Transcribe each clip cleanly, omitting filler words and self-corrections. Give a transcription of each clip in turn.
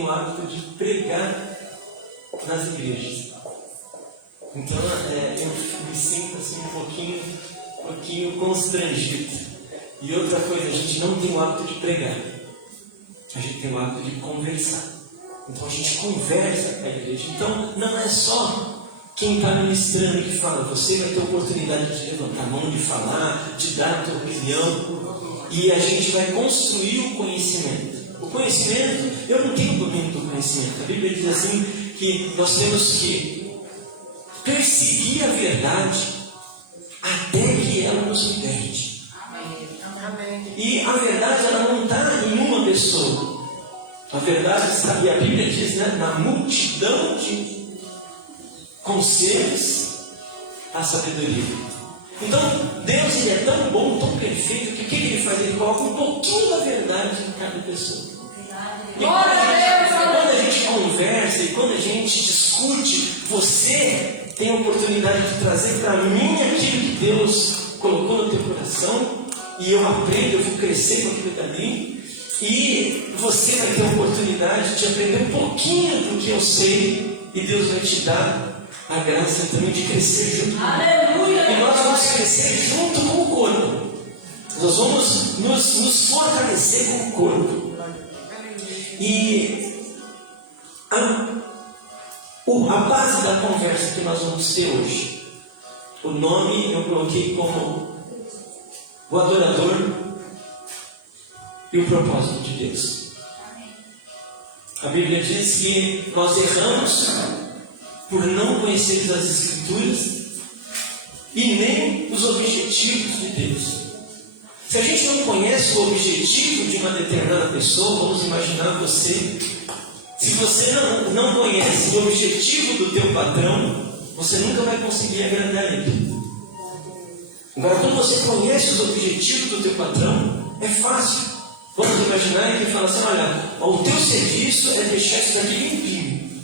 o hábito de pregar nas igrejas. Então eu me sinto assim um pouquinho constrangido. E outra coisa, a gente não tem o hábito de pregar, a gente tem o hábito de conversar. Então a gente conversa com a igreja. Então não é só quem está ministrando que fala, você vai ter a oportunidade de levantar a mão, de falar, de dar a tua opinião, e a gente vai construir o conhecimento. O conhecimento, eu não tenho domínio do conhecimento. A Bíblia diz assim que nós temos que perseguir a verdade até que ela nos liberte. E a verdade, ela não está em uma pessoa. A verdade está, e a Bíblia diz, né, na multidão de conselhos, a sabedoria. Então, Deus, ele é tão bom, tão perfeito, que o que ele faz? Ele coloca um pouquinho da verdade em cada pessoa. E quando a gente conversa e quando a gente discute, você tem a oportunidade de trazer para mim aquilo que Deus colocou no teu coração, e eu aprendo, eu vou crescer com aquilo dali, e você vai ter a oportunidade de aprender um pouquinho do que eu sei, e Deus vai te dar a graça também de crescer junto. Aleluia! E nós vamos crescer junto com o corpo. Nós vamos nos fortalecer com o corpo. E a base da conversa que nós vamos ter hoje, o nome eu coloquei como o adorador e o propósito de Deus. A Bíblia diz que nós erramos por não conhecermos as Escrituras e nem os objetivos de Deus. Se a gente não conhece o objetivo de uma determinada pessoa, vamos imaginar você. Se você não conhece o objetivo do teu patrão, você nunca vai conseguir agradar ele. Agora, quando você conhece os objetivos do teu patrão, é fácil. Vamos imaginar que ele fala assim, olha, o teu serviço é deixar isso daqui limpinho.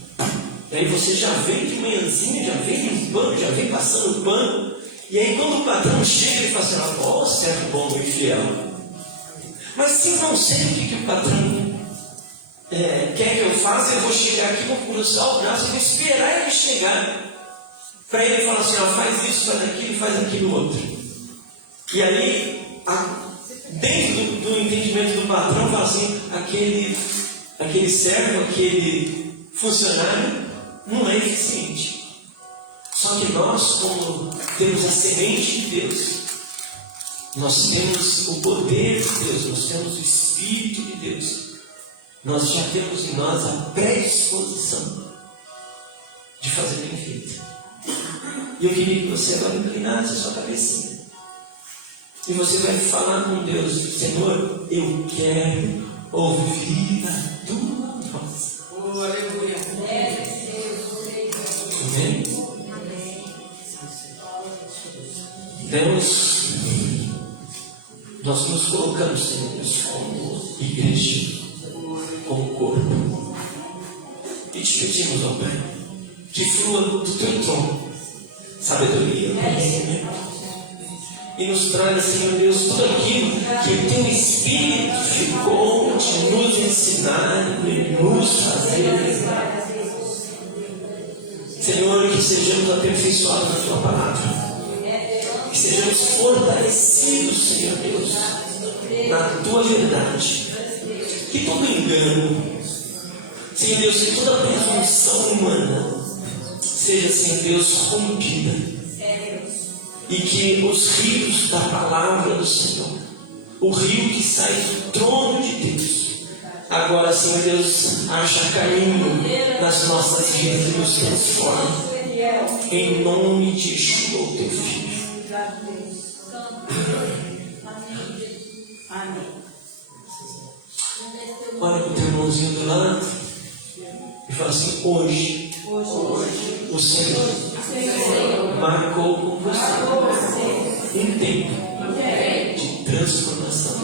E aí você já vem de manhãzinha, já vem limpando, já vem passando pano. E aí quando o patrão chega, ele fala assim, ó, servo bom e fiel. Mas se eu não sei o que o patrão quer que eu faça, eu vou chegar aqui, vou cruzar o braço, vou esperar ele chegar, para ele falar assim, ó, faz isso, faz aquilo, faz aquilo outro. E aí, dentro do entendimento do patrão, fala assim, aquele servo, aquele funcionário, não é eficiente. Só que nós, como temos a semente de Deus, nós temos o poder de Deus, nós temos o Espírito de Deus, nós já temos em nós a predisposição de fazer bem feito. E eu queria que você agora inclinasse a sua cabecinha. E você vai falar com Deus, Senhor, eu quero ouvir a tua voz. Oh, aleluia. Amém? Deus, nós nos colocamos, Senhor Deus, como igreja, como corpo. E te pedimos, ó Pai, que flua do teu trono sabedoria, conhecimento. E nos traga, Senhor Deus, tudo aquilo que o teu Espírito ficou de nos ensinar e nos fazer. Senhor, que sejamos aperfeiçoados na tua palavra. Que sejamos fortalecidos, Senhor Deus, na tua verdade. Que todo engano, Senhor Deus, que toda presunção humana seja, Senhor Deus, rompida. E que os rios da palavra do Senhor, o rio que sai do trono de Deus, agora, Senhor Deus, acha caminho nas nossas vidas e nos transforma. Em nome de Yeshua, o teu Filho. Amém. Olha para o teu irmãozinho do lado e fala assim, hoje o Senhor marcou com você um tempo de transformação.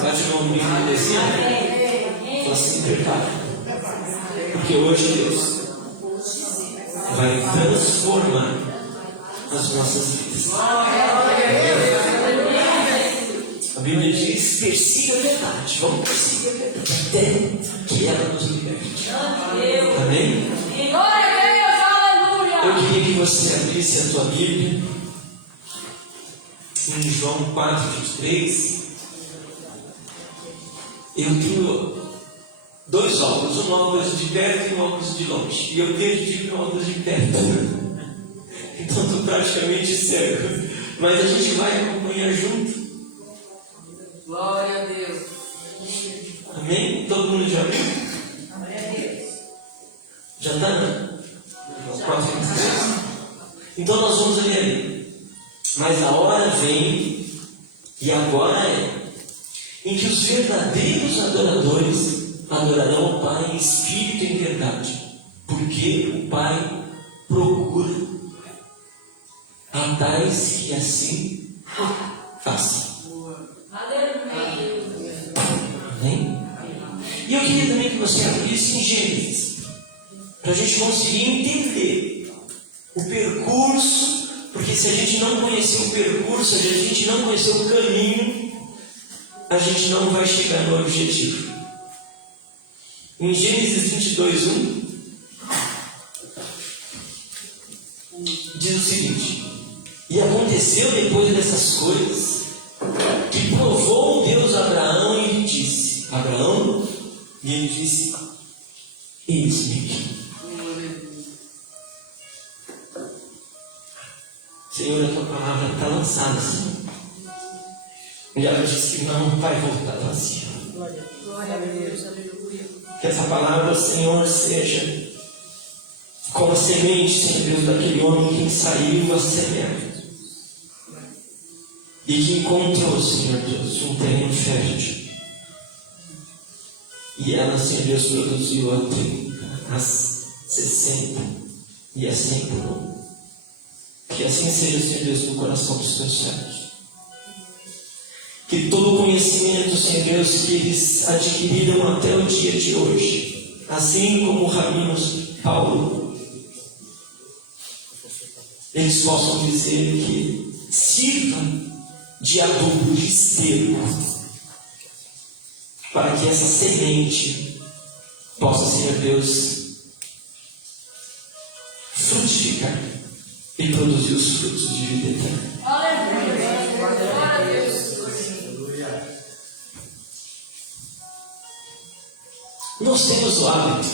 Vai te dar um livro de desenho? Fala assim, prepara. Porque hoje Deus vai transformar as nossas vidas. Bíblia diz: persiga a verdade. Vamos perseguir a verdade até que ela nos liberte. Amém? Glória a Deus, aleluia! Eu queria que você abrisse a tua Bíblia em João 4:23. Eu tenho dois óculos, um óculos de perto e um óculos de longe. E eu perdi para o óculos de perto. Então estou praticamente cego. Mas a gente vai acompanhar junto. Glória a Deus. Amém? Todo mundo já viu? Já está, né? João 4:23. Então nós vamos ler ali. Mas a hora vem, e agora é, em que os verdadeiros adoradores adorarão o Pai em espírito e em verdade, porque o Pai procura a tais que assim façam. Amém? E eu queria também que você abrisse em Gênesis, para a gente conseguir entender o percurso, porque se a gente não conhecer o percurso, se a gente não conhecer o caminho, a gente não vai chegar no objetivo. Em Gênesis 22:1 diz o seguinte: e aconteceu depois dessas coisas, que provou Deus a Abraão e lhe disse: Abraão, e ele disse: eis-me aqui. Senhor, a tua palavra está lançada, Senhor. E ela disse que não vai voltar vazia. Glória a Deus, aleluia. Que essa palavra, Senhor, seja como a semente, Senhor Deus, daquele homem que saiu a semear e que encontrou, Senhor Deus, um terreno fértil. E ela, Senhor Deus, produziu a 30, a 60 e a 100 por um. Que assim seja, Senhor Deus, no coração dos teus servos. Que todo o conhecimento, Senhor Deus, que eles adquiriram até o dia de hoje, assim como o rabino Paulo, eles possam dizer que sirva de adubo, de esterco, para que essa semente possa, Senhor Deus, frutificar e produzir os frutos de vida eterna. Aleluia. Glória a Deus. Nós temos o hábito,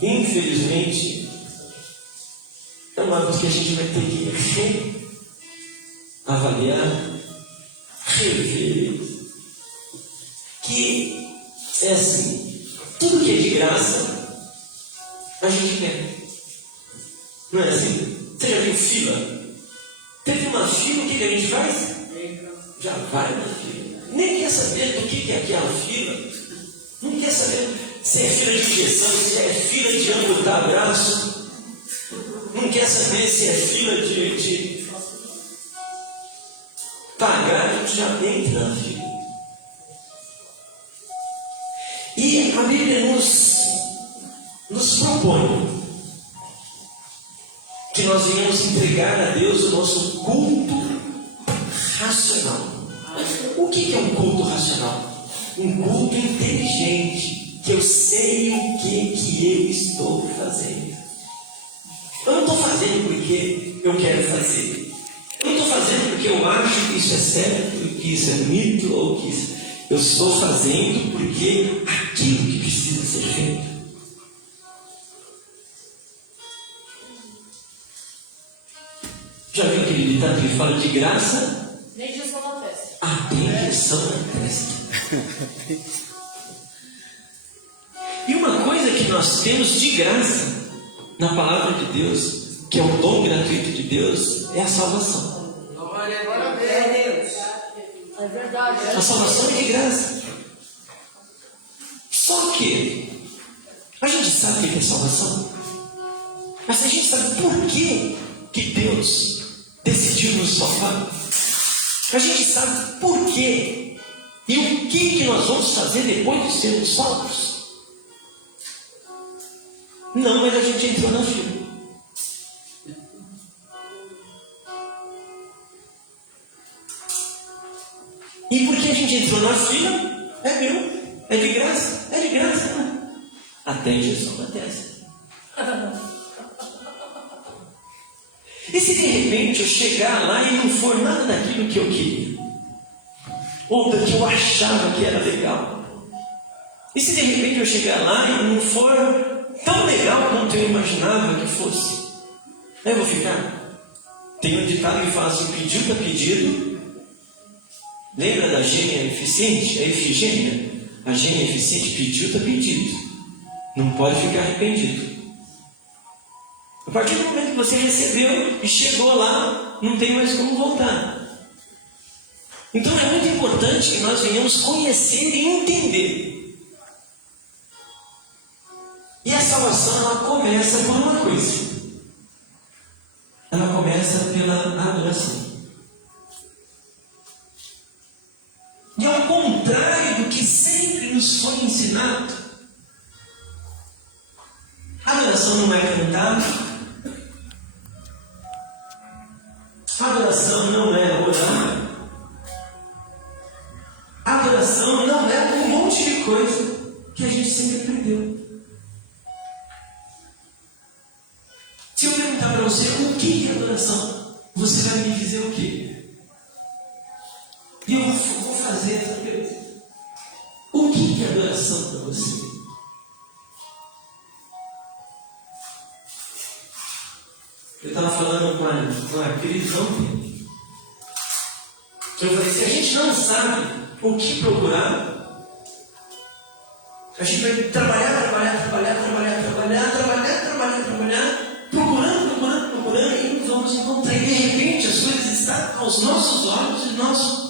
infelizmente, é um hábito que a gente vai ter que reavaliar, rever, que é assim: tudo que é de graça, a gente quer. Não é assim? Você já viu fila? Teve uma fila, o que a gente faz? Já vai na fila. Nem quer saber do que é aquela fila. Não quer saber se é fila de injeção, se é fila de amputar braço. Não quer saber se é fila de pagar, a gente já entra na fila. E a Bíblia nos propõe que nós venhamos entregar a Deus o nosso culto racional. O que é um culto racional? Um culto inteligente, que eu sei o que eu estou fazendo. Eu não estou fazendo porque eu quero fazer. Eu não estou fazendo porque eu acho que isso é certo, que isso é mito, ou que isso... Eu estou fazendo porque aquilo que precisa ser feito. Já viu aquele ditado que fala de graça? Nem injeção na testa. Ah, tem injeção na testa. E uma coisa que nós temos de graça na palavra de Deus, que é o dom gratuito de Deus, é a salvação. Glória a Deus. É verdade. A salvação é de graça. Só que a gente sabe o que é salvação, mas a gente sabe por que Deus decidiu nos salvar. A gente sabe por quê e o que nós vamos fazer depois de sermos salvos. Não, mas a gente entrou na fila. E porque a gente entrou na fila, é meu, é de graça, é de graça. Até a injeção na testa. E se de repente eu chegar lá e não for nada daquilo que eu queria? Ou do que eu achava que era legal? E se de repente eu chegar lá e não for tão legal quanto eu imaginava que fosse? Aí eu vou ficar. Tem um ditado que fala assim: pediu está pedido. Lembra da gênia eficiente? A Efigênia? A gênia eficiente pediu está pedido. Não pode ficar arrependido. A partir do momento que você recebeu e chegou lá, não tem mais como voltar. Então é muito importante que nós venhamos conhecer e entender. E a salvação, ela começa por uma coisa. Ela começa pela adoração. E ao contrário do que sempre nos foi ensinado, a adoração não é cantar, a adoração não é orar, a adoração não é um monte de coisa que a gente sempre aprendeu. Se eu perguntar para você o que é adoração, você vai me dizer o quê? E eu vou fazer essa pergunta. O que é adoração para você? Eu estava falando com a Cris ontem. Eu falei, se a gente não sabe o que procurar, a gente vai trabalhar, procurando, e nos vamos encontrar. E de repente as coisas estão aos nossos olhos e nós.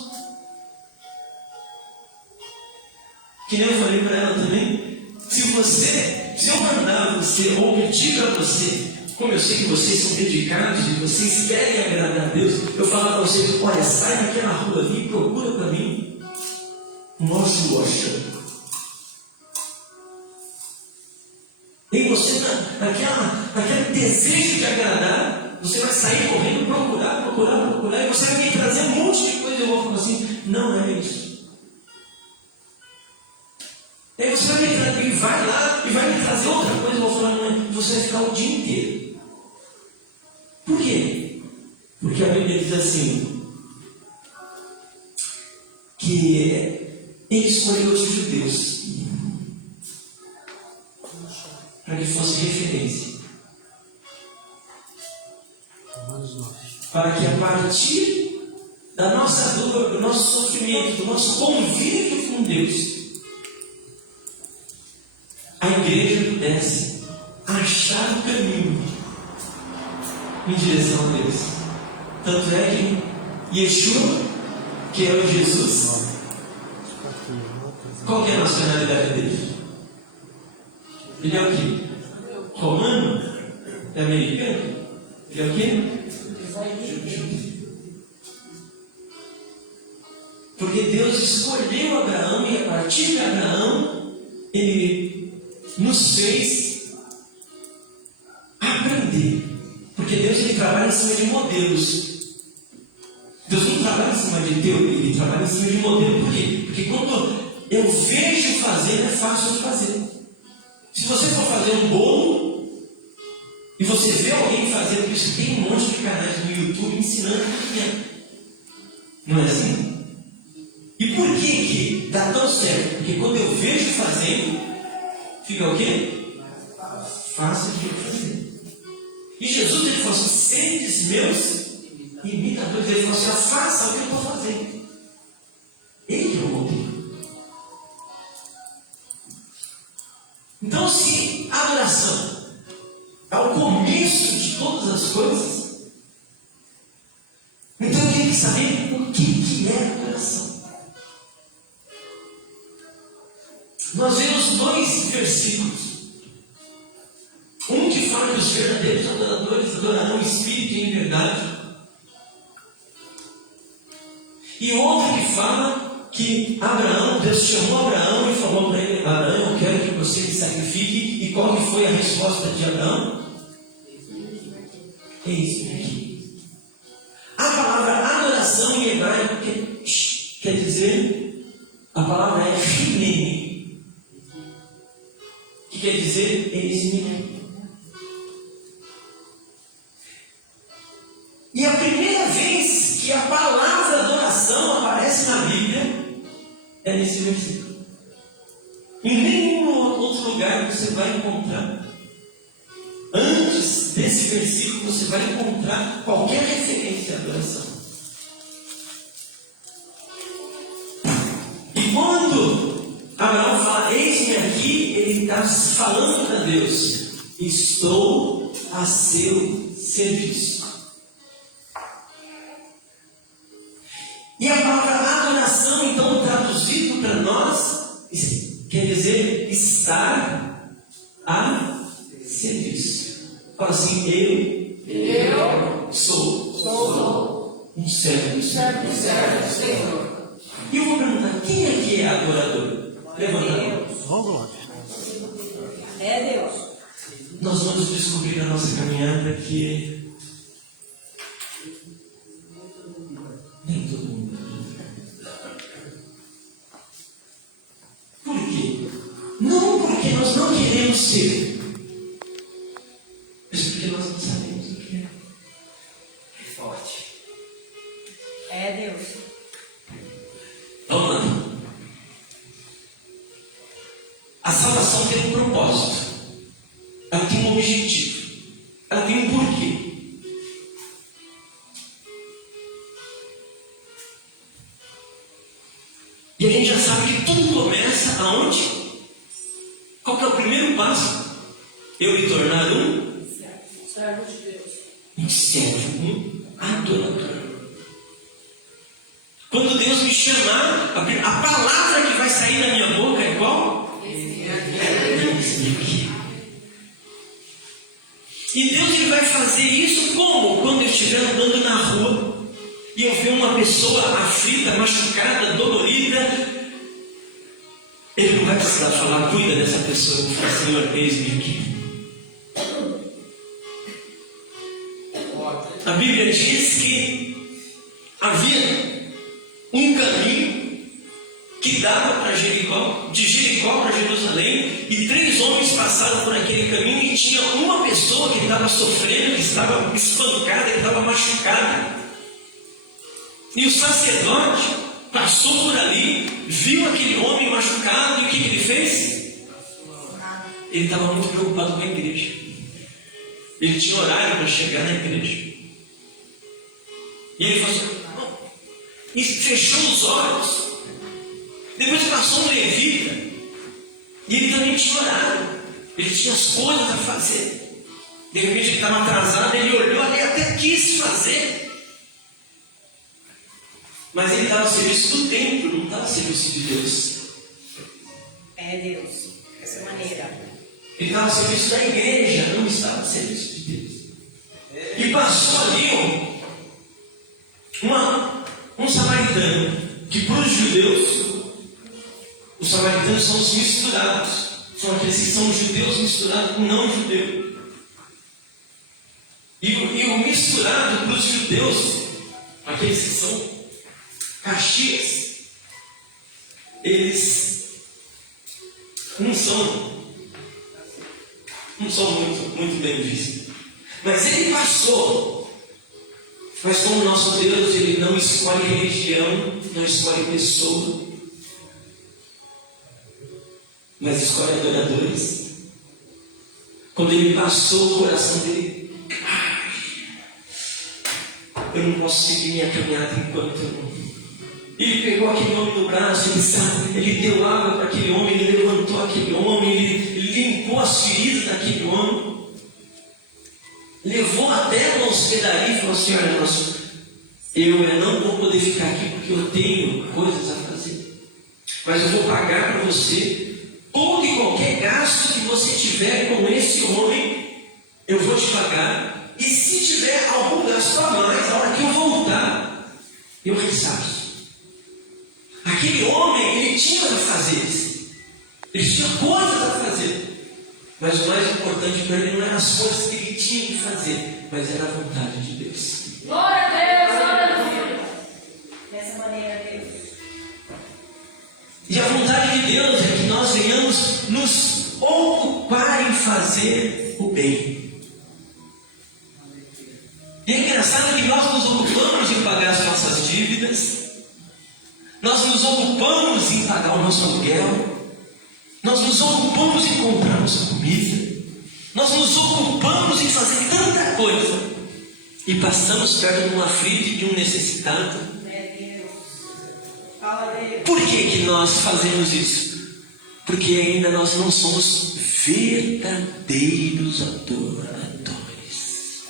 Que nem eu falei para ela também, se eu mandar você ou pedir para você, como eu sei que vocês são dedicados e vocês querem agradar a Deus, eu falo para você, olha, sai daquela rua ali e procura para mim o nosso worship. E você, naquele desejo de agradar, você vai sair correndo, procurar, e você vai me trazer um monte de coisa, eu vou falar assim, não é isso. E aí você vai lá e vai me trazer outra coisa, eu vou falar, não, você vai ficar o dia inteiro. Por quê? Porque a Bíblia diz assim, que ele escolheu os judeus para que fosse referência. Para que a partir da nossa dor, do nosso sofrimento, do nosso convívio com Deus, a igreja pudesse achar o caminho em direção a Deus. Tanto é que Yeshua, que é o Jesus, qual que é a nacionalidade dele? Ele é o quê? Romano? É americano? Ele é o quê? Porque Deus escolheu Abraão e a partir de Abraão ele nos fez aprender. Porque Deus ele trabalha em cima de modelos. Deus não trabalha em cima de teoria, ele trabalha em cima de modelo. Por quê? Porque quando eu vejo fazer, é fácil de fazer. Se você for fazer um bolo e você vê alguém fazendo, por isso tem um monte de canais no YouTube ensinando o que é. Não é assim? E por que dá tão certo? Porque quando eu vejo fazendo, fica o quê? Fácil de fazer. E Jesus ele falou assim, seres meus imitadores. Ele falou assim, faça o que eu estou fazendo. Ele é o modelo. Então, se a adoração é o começo de todas as coisas, então eu tenho que saber o que é adoração. Nós vemos dois versículos. Um que fala que os verdadeiros adoradores adorarão o Espírito em verdade. E outro que fala que Abraão, Deus chamou Abraão e falou para ele, Abraão, eu quero que você me sacrifique. E qual que foi a resposta de Abraão? Eis-me aqui. A palavra adoração em hebraico quer dizer A palavra é Hineni, que quer dizer eis-me aqui. E a primeira vez que a palavra adoração aparece na Bíblia é nesse versículo. Em nenhum outro lugar você vai encontrar. Antes desse versículo você vai encontrar qualquer referência à adoração. E quando Abraão fala, eis-me aqui, ele está falando para Deus, estou a seu serviço. E a palavra adoração, então, traduzido para nós, quer dizer estar a serviço. Fala assim, eu sou um servo do Senhor. E eu vou perguntar, quem aqui é adorador? Levanta a mão. É Deus. Nós vamos descobrir na nossa caminhada que nem todo mundo. Por quê? Não porque nós não queremos ser, mas porque nós não sabemos o que é. É forte. É Deus. Vamos lá. A salvação tem um propósito. Ela tem um objetivo. Ela tem um porquê. E a gente já sabe que tudo começa aonde? Qual que é o primeiro passo? Eu me tornar um Servo de Deus. um servo, um adorador. Quando Deus me chamar, a palavra que vai sair da minha boca é qual? Eis-me aqui. E Deus ele vai fazer isso como? Quando eu estiver andando na rua e eu ver uma pessoa aflita, machucada, dolorida, Ele não vai precisar falar, cuida dessa pessoa. Eu vou falar, Senhor, eis-me aqui. A Bíblia diz que havia um caminho que dava para Jericó, de Jericó para Jerusalém, e 3 homens passaram por aquele caminho e tinha uma pessoa que estava sofrendo, que estava espancada, que estava machucada. E o sacerdote passou por ali, viu aquele homem machucado, e o que ele fez? Ele estava muito preocupado com a igreja. Ele tinha horário para chegar na igreja. E ele falou assim, não. E fechou os olhos. Depois passou um levita. E ele também tinha horário. Ele tinha as coisas a fazer. De repente ele estava atrasado, ele olhou ali e até quis fazer. Mas ele estava ao serviço do templo, não estava ao serviço de Deus. É Deus. Dessa maneira. Ele estava ao serviço da igreja, não estava ao serviço de Deus. E passou ali um samaritano, que para os judeus, os samaritanos são os misturados, são aqueles que são judeus misturados com não judeu. E o misturado para os judeus, aqueles que são Caxias, eles não são muito bem vistos. Mas ele passou. Mas como nosso Deus, ele não escolhe religião, não escolhe pessoa, mas escolhe adoradores. Quando ele passou, o coração dele, eu não posso seguir minha caminhada enquanto eu não. Ele pegou aquele homem no braço, ele deu água para aquele homem, ele levantou aquele homem, ele limpou as feridas daquele homem, levou até uma hospedaria e falou assim, olha, eu não vou poder ficar aqui porque eu tenho coisas a fazer, mas eu vou pagar para você todo e qualquer gasto que você tiver com esse homem, eu vou te pagar, e se tiver algum gasto a mais, a hora que eu voltar, eu ressarço. Aquele homem, ele tinha afazeres, ele tinha coisas a fazer, mas o mais importante para ele não eram as coisas que ele tinha que fazer, mas era a vontade de Deus. Glória a Deus, glória a Deus. Dessa maneira, Deus. E E a vontade de Deus é que nós venhamos nos ocupar em fazer o bem. E é engraçado que nós nos ocupamos em pagar as nossas dívidas, nós nos ocupamos em pagar o nosso aluguel, nós nos ocupamos em comprar nossa comida, nós nos ocupamos em fazer tanta coisa e passamos perto de um aflito e de um necessitado. Por que nós fazemos isso? Porque ainda nós não somos verdadeiros adoradores.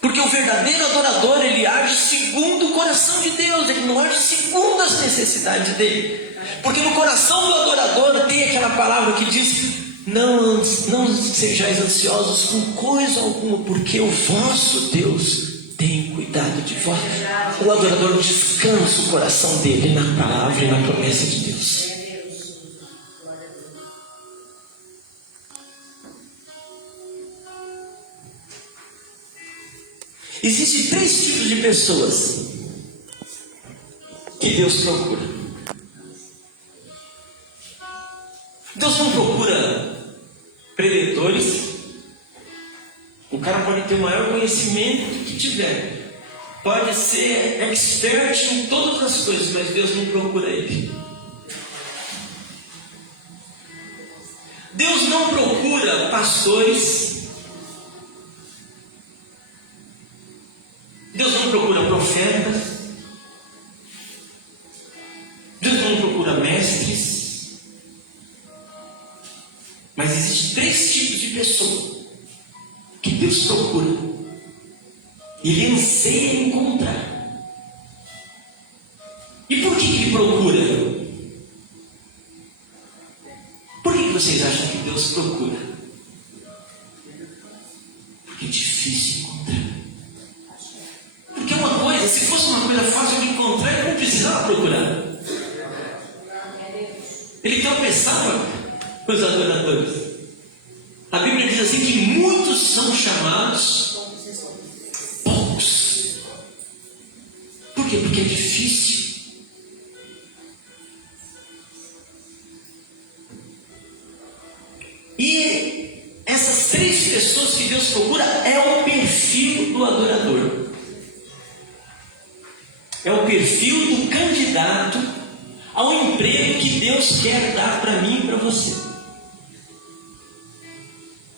Porque o verdadeiro adorador, ele age segundo o coração de Deus, ele não age segundo as necessidades dele. Porque no coração do adorador tem aquela palavra que diz: não sejais ansiosos com coisa alguma, porque o vosso Deus tem cuidado de vós. O adorador descansa o coração dele na palavra e na promessa de Deus. Existem 3 tipos de pessoas que Deus procura. Deus não procura predetores. O cara pode ter o maior conhecimento que tiver, pode ser expert em todas as coisas, mas Deus não procura ele. Deus não procura pastores. Deus não procura profetas. Deus não procura mestres. Mas existem 3 tipos de pessoas que Deus procura. E Ele anseia encontrar. E por que Ele procura? Por que vocês acham que Deus procura? Porque é difícil encontrar. Porque uma coisa, se fosse uma coisa fácil de encontrar, ele não precisava procurar. Ele tropeçava com os adoradores. A Bíblia diz assim que muitos são chamados, poucos. Por quê? Porque é difícil. E essas 3 pessoas que Deus procura é o perfil do adorador. É o perfil do candidato ao emprego que Deus quer dar para mim e para você.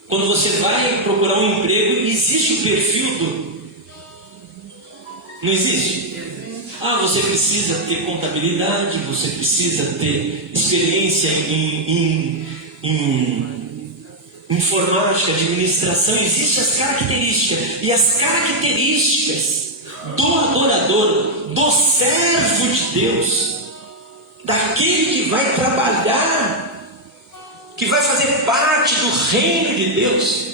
Quando você vai procurar um emprego, existe o perfil do... Não existe? Você precisa ter contabilidade, você precisa ter experiência em informática, administração. Existem as características. E as características do adorador, do servo de Deus, daquele que vai trabalhar, que vai fazer parte do reino de Deus,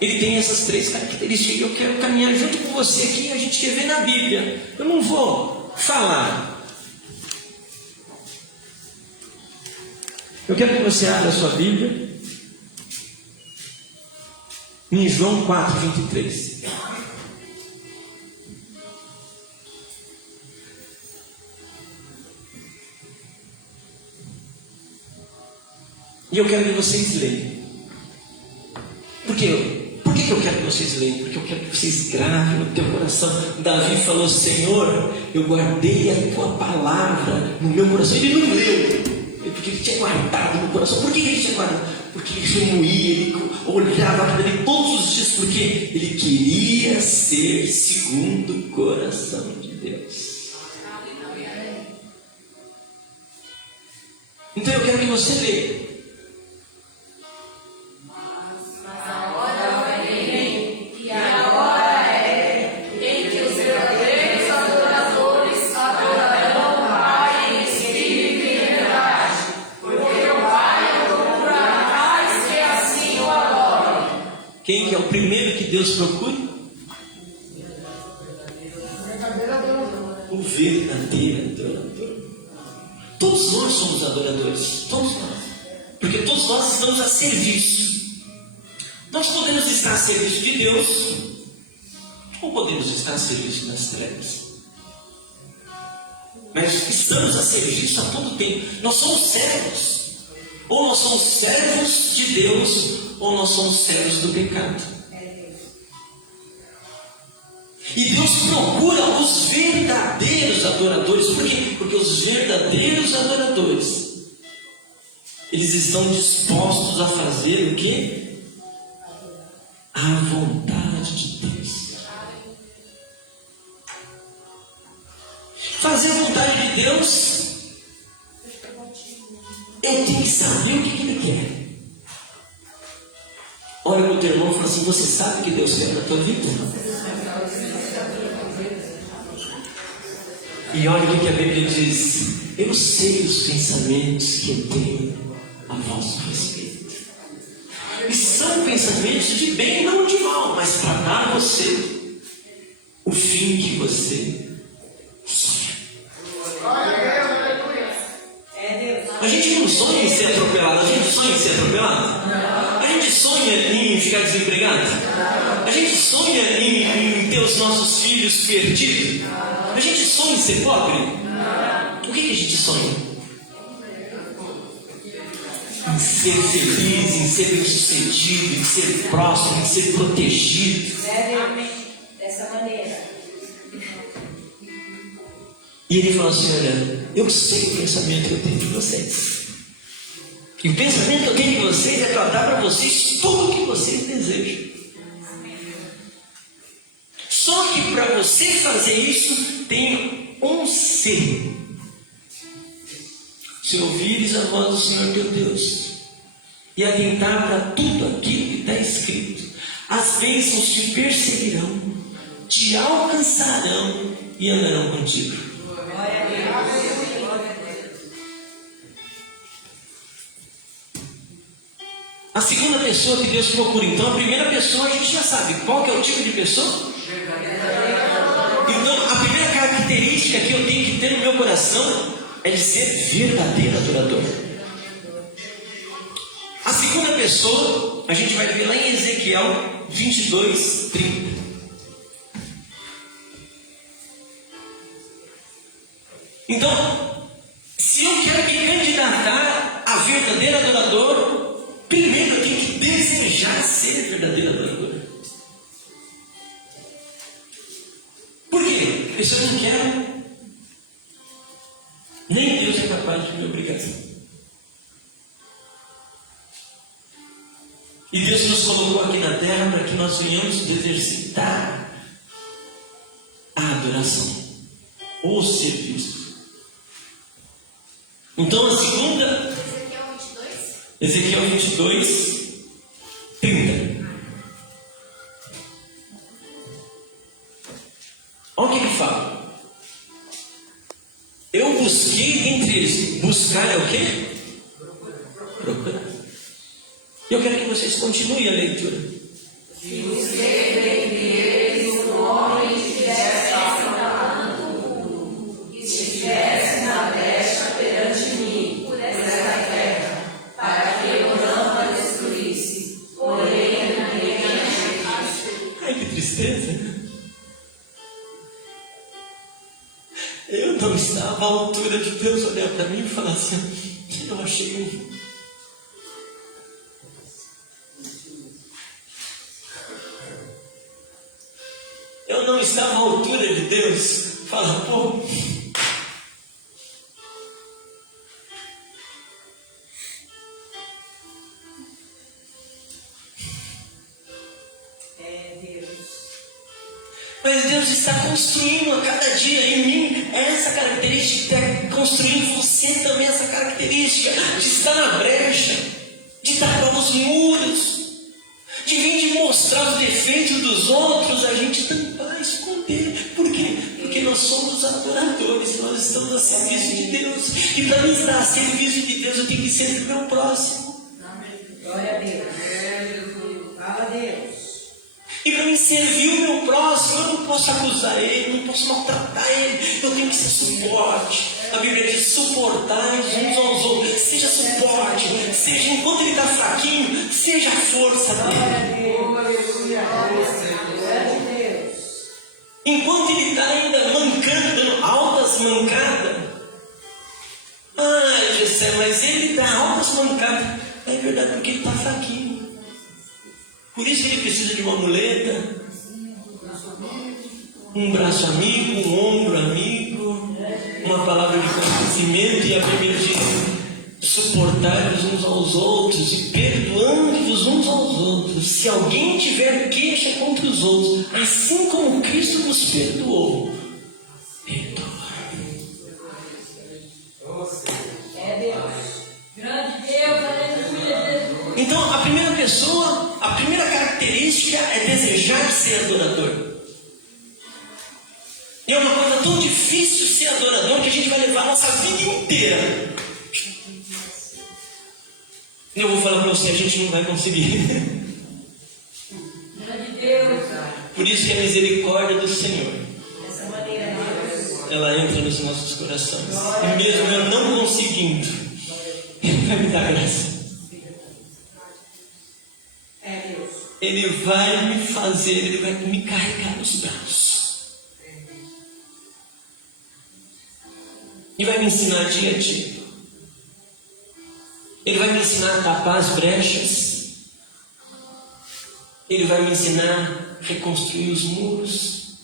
ele tem essas 3 características. E eu quero caminhar junto com você aqui. A gente quer ver na Bíblia. Eu não vou falar. Eu quero que você abra a sua Bíblia em João 4:23. E eu quero que vocês leiam. Por quê? Por que eu quero que vocês leiam? Porque eu quero que vocês gravem no teu coração. Davi falou: Senhor, eu guardei a tua palavra no meu coração. Ele não leu, porque ele tinha guardado no coração. Por que ele tinha guardado? Porque ele remoía, ele olhava para ele todos os dias, porque ele queria ser segundo o coração de Deus. Então eu quero que você leia. Quem que é o primeiro que Deus procura? O verdadeiro adorador. Todos nós somos adoradores. Todos nós. Porque todos nós estamos a serviço. Nós podemos estar a serviço de Deus, ou podemos estar a serviço das trevas. Mas estamos a serviço a todo tempo. Nós somos servos. Ou nós somos servos de Deus, ou nós somos servos do pecado. E Deus procura os verdadeiros adoradores. Por quê? Porque os verdadeiros adoradores, eles estão dispostos a fazer o quê? A vontade de Deus. Fazer a vontade de Deus, eu tenho que saber o que Ele quer. Olha para o teu irmão e fala assim: você sabe o que Deus quer na tua vida? E olha o que a Bíblia diz: eu sei os pensamentos que eu tenho a vosso respeito. E são pensamentos de bem, não de mal, mas para dar a você o fim que você sonha. A gente não sonha em ser atropelado, a gente sonha em ser atropelado. A gente sonha em ficar desempregado. A gente sonha em ter os nossos filhos perdidos. A gente sonha em ser pobre. O que a gente sonha? Em ser feliz, em ser bem-sucedido, em ser próximo, em ser protegido. Dessa maneira. E ele falou assim: olha, eu sei o pensamento que eu tenho de vocês. E o pensamento que eu tenho de vocês é para dar para vocês tudo o que vocês desejam. Só que para você fazer isso, tem um ser. Se ouvires a voz do Senhor teu Deus e atentar para tudo aquilo que está escrito, as bênçãos te perseguirão, te alcançarão e andarão contigo. A segunda pessoa que Deus procura, então, a primeira pessoa a gente já sabe qual que é o tipo de pessoa. Então, a primeira característica que eu tenho que ter no meu coração é de ser verdadeiro adorador. A segunda pessoa, a gente vai ver lá em Ezequiel 22, 30. Então, se eu quero me candidatar a verdadeiro adorador, primeiro eu tenho que desejar ser verdadeiro adorador. Por quê? Porque se eu não quero, nem Deus é capaz de me obrigar. E Deus nos colocou aqui na terra para que nós venhamos exercitar a adoração, o serviço. Então a segunda, Ezequiel 22, 30. Olha o que ele fala. Eu busquei entre eles. Buscar é o quê? Procurar. Eu quero que vocês continuem a leitura. Se busquei dentre eles um homem que tivesse falado e estivesse na brecha perante mim, por esta terra, para que eu não a destruísse. Porém, ninguém achei. Ai, que tristeza. Eu não estava à altura de Deus olhar para mim e falar assim: eu achei um. Eu não estava à altura de Deus falar: pô, mas Deus está construindo a cada dia em mim essa característica, está construindo em você também essa característica de estar na brecha, de tapar os muros, de vir de mostrar os defeitos dos outros, a gente tampar, esconder. Por quê? Porque nós somos adoradores, nós estamos a serviço de Deus. E para mim estar a serviço de Deus, eu tenho que servir meu próximo. Glória a Deus. Fala a Deus. E para mim servir o meu próximo, eu não posso acusar ele, não posso maltratar ele, eu tenho que ser suporte. A Bíblia diz: suportar uns aos outros, seja suporte, seja enquanto ele está fraquinho, seja a força dele. Enquanto ele está ainda mancando, dando altas mancadas. Ah, Jessé, mas ele dá altas mancadas. É verdade, porque ele está fraquinho. Por isso ele precisa de uma muleta, um braço amigo, um ombro amigo, uma palavra de conhecimento, e a Bíblia diz: suportai-vos uns aos outros e perdoando-vos uns aos outros. Se alguém tiver queixa contra os outros, assim como Cristo vos perdoou, perdoa. É Deus. Grande Deus, aleluia. Então, a primeira pessoa, a primeira característica é desejar ser adorador. E é uma coisa tão difícil ser adorador que a gente vai levar a nossa vida inteira. Eu vou falar para você, a gente não vai conseguir. Grande Deus. Por isso que a misericórdia do Senhor, Dessa maneira, Deus. ela entra nos nossos corações. E mesmo eu não conseguindo, Ele vai me dar graça. É Deus. Ele vai me fazer, Ele vai me carregar nos braços. E vai me ensinar dia a dia. Ele vai me ensinar a tapar as brechas. Ele vai me ensinar a reconstruir os muros.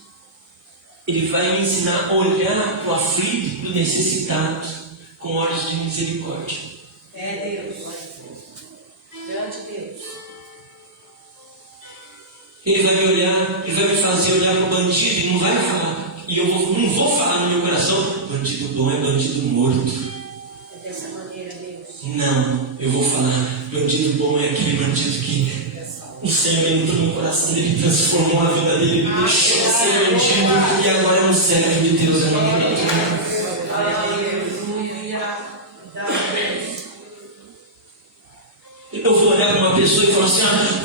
Ele vai me ensinar a olhar para o aflito, para o necessitado, com olhos de misericórdia. É Deus. Grande Deus. Ele vai me olhar, ele vai me fazer olhar para o bandido e não vai falar. E eu não vou falar no meu coração: bandido bom é bandido morto. É dessa maneira, Deus. Não, eu vou falar: bandido bom é aquele bandido que o Senhor entrou no coração dele, transformou a vida dele, ele deixou de ser bandido e agora é um servo de Deus. É uma Eu vou olhar para uma pessoa e falar assim: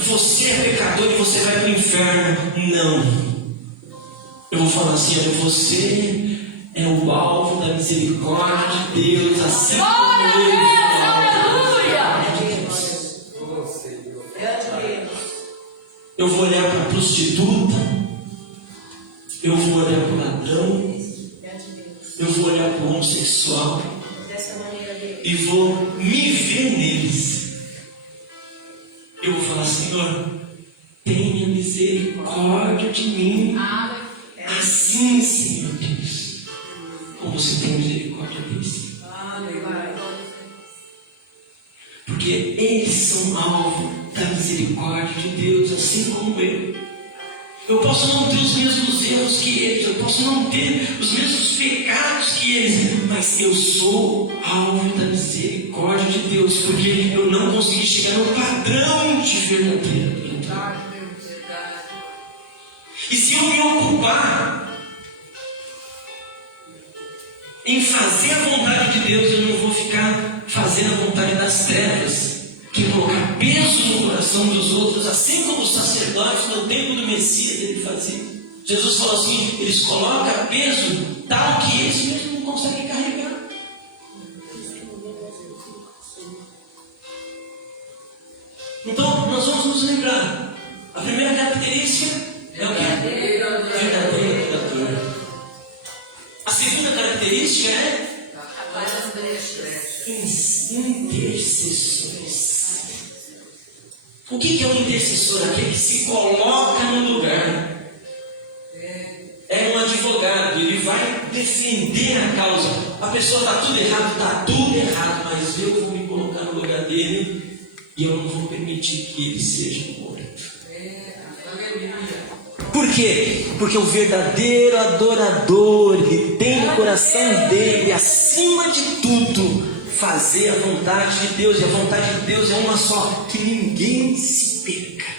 você é pecador e você vai para o inferno. Não. Eu vou falar assim: você é o alvo da misericórdia de Deus, assim como ele é o alvo da misericórdia de Deus. Eu vou olhar para a prostituta, eu vou olhar para o ladrão, eu vou olhar para o homossexual e vou me ver neles. Eu vou falar: Senhor, tenha misericórdia de mim. Assim, Senhor Deus, como você tem misericórdia deles. Porque eles são alvo da misericórdia de Deus, assim como eu. Eu posso não ter os mesmos erros que eles, eu posso não ter os mesmos pecados que eles, mas eu sou alvo da misericórdia de Deus, porque eu não consegui chegar no padrão de verdadeiro. E se eu me ocupar em fazer a vontade de Deus, eu não vou ficar fazendo a vontade das trevas, que colocar peso no coração dos outros, assim como os sacerdotes no tempo do Messias ele fazia. Jesus falou assim: eles colocam peso tal que eles mesmos não conseguem carregar. Então nós vamos nos lembrar: a primeira característica é o que? Verdadeiro adorador. A segunda característica é intercessores. O que é um intercessor? Aquele que se coloca no lugar. É um advogado, ele vai defender a causa. A pessoa está tudo errado, mas eu vou me colocar no lugar dele e eu não vou permitir que ele seja morto. Por quê? Porque o verdadeiro adorador, ele tem no coração dele, acima de tudo, fazer a vontade de Deus. E a vontade de Deus é uma só: que ninguém se perca.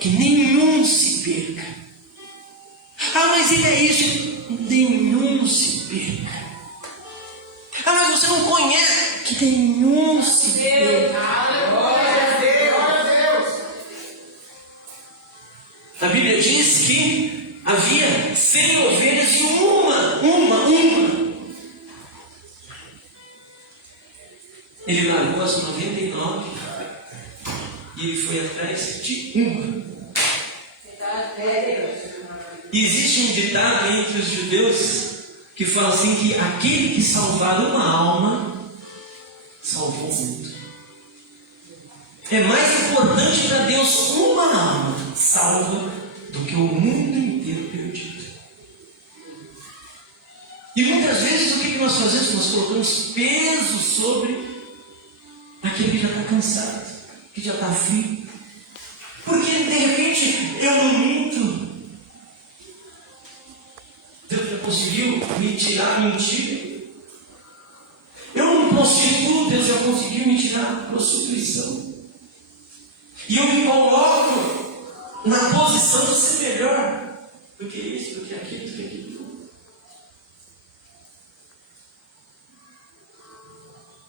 Que nenhum se perca. Ah, mas ele é isso. Nenhum se perca. Ah, mas você não conhece. Que nenhum se perca. A Bíblia diz que havia 100 ovelhas e uma. Ele largou as 99 e ele foi atrás de uma. E existe um ditado entre os judeus que fala assim, que aquele que salvar uma alma, salvou o mundo. É mais importante para Deus uma alma salva do que o mundo inteiro perdido. E muitas vezes o que nós fazemos? Nós colocamos peso sobre aquele que já está cansado, que já está aflito. Porque de repente eu não minto. Deus já conseguiu me tirar a mentira. Eu não prostituo, Deus já conseguiu me tirar a prostituição. E eu me coloco na posição de ser melhor do que isso, do que aquilo, do que aquilo.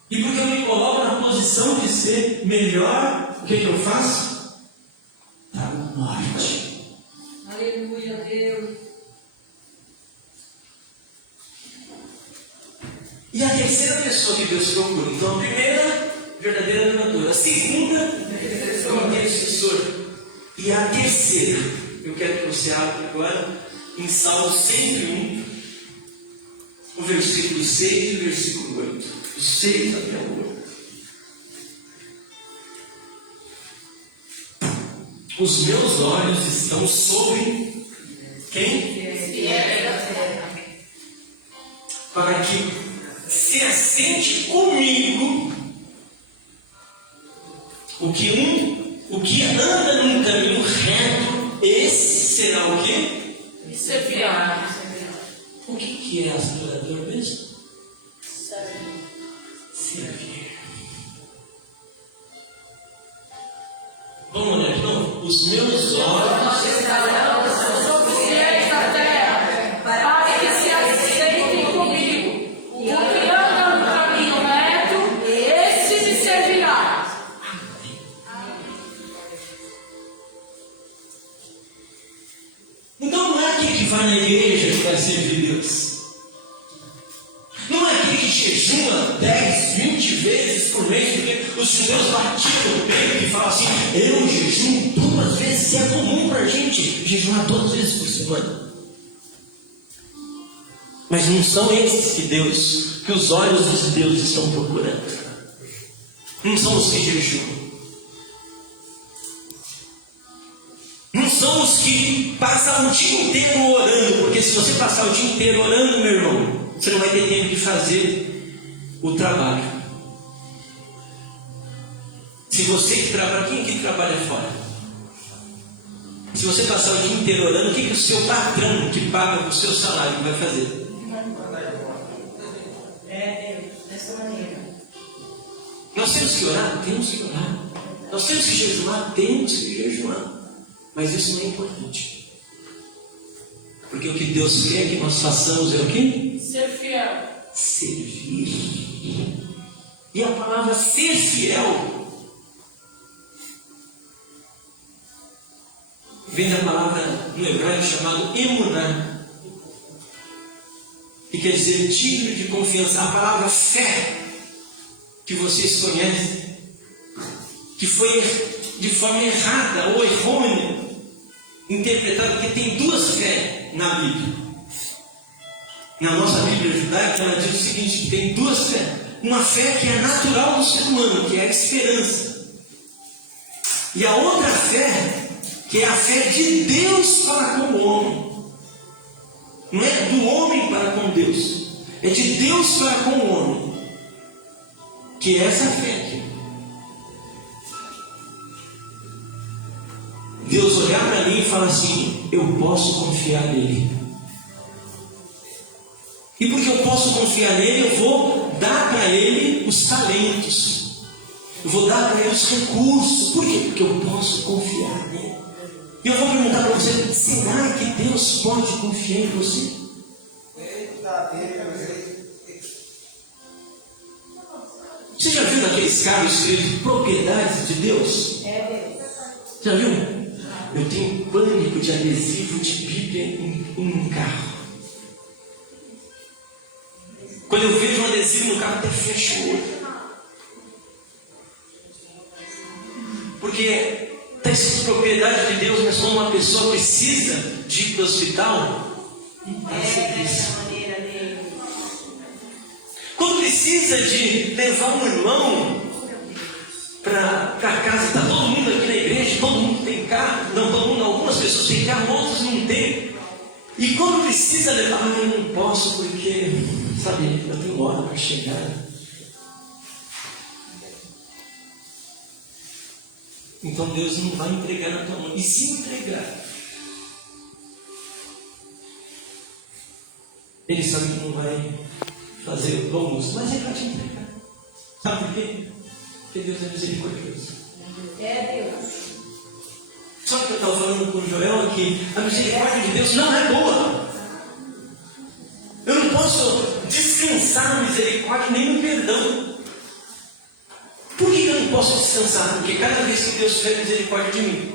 E porque eu me coloco na posição de ser melhor, o que eu faço? Trago morte. Aleluia, Deus. E a terceira pessoa que Deus procura. Então, a primeira, verdadeira adoradora. A segunda, intercessor. E a terceira, eu quero que você abra agora em Salmo 101, o versículo 6 e o versículo 8. O 6 até o 8. Os meus olhos estão sobre quem? Para que se assente comigo o que anda num caminho reto, esse será o quê? Ser fiel. O que é adorador mesmo? Servir. Vamos olhar então? Os meus olhos estarão sobre os fiéis da terra, para que se aceitem comigo. O que anda no caminho reto, esse me servirá. Então não é aquele que vai na igreja que vai servir Deus. Não é aquele que jejuma 10, 20 vezes por mês, porque os judeus batiam no peito e falam assim: eu jejuo 2 vezes, é comum para a gente jejuar 2 vezes por semana. Mas não são esses que os olhos de Deus estão procurando. Não são os que jejuam. Não são os que passam o dia inteiro orando, porque se você passar o dia inteiro orando, meu irmão, você não vai ter tempo de fazer o trabalho. Se você que trabalha, quem que trabalha fora? Se você passar o dia inteiro orando, o que o seu patrão que paga o seu salário vai fazer? Dessa maneira. Nós temos que orar? Temos que orar. Nós temos que jejuar? Temos que jejuar. Mas isso não é importante. Porque o que Deus quer que nós façamos é o quê? Ser fiel. Servir. E a palavra ser fiel vem da palavra no hebraico chamado emuná, que quer dizer digno de confiança. A palavra fé, que vocês conhecem, que foi de forma errada ou errônea interpretada, porque tem 2 fé na Bíblia. Na nossa Bíblia judaica, ela diz o seguinte: que tem 2 fé. Uma fé que é natural do ser humano, que é a esperança. E a outra fé, que é a fé de Deus para com o homem. Não é do homem para com Deus, é de Deus para com o homem. Que é essa fé aqui. Deus olhar para mim e falar assim: eu posso confiar nele. E porque eu posso confiar nele, eu vou dar para ele os talentos. Eu vou dar para ele os recursos. Por quê? Porque eu posso confiar nele. E eu vou perguntar para você: será que Deus pode confiar em você? Você já viu naqueles carros escritos propriedades de Deus? Já viu? Eu tenho pânico de adesivo de Bíblia em um carro. Quando eu vejo um adesivo no carro, até fecho o olho. Porque está parece propriedade de Deus, mas quando uma pessoa precisa de ir para o hospital, não tem serviço. Quando precisa de levar um irmão para casa, está todo mundo aqui na igreja, todo mundo tem carro, não, todo mundo, algumas pessoas têm carro, outros não têm. E quando precisa levar, eu não posso porque, sabe, eu tenho hora para chegar. Então Deus não vai entregar na tua mão. E se entregar, Ele sabe que não vai fazer o almoço, mas Ele vai te entregar. Sabe por quê? Porque Deus é misericordioso. É Deus. Só que eu estava falando com o Joel aqui, a misericórdia de Deus não é boa. Eu não posso descansar na misericórdia nem no perdão. Por que eu não posso descansar? Porque cada vez que Deus tiver misericórdia de mim,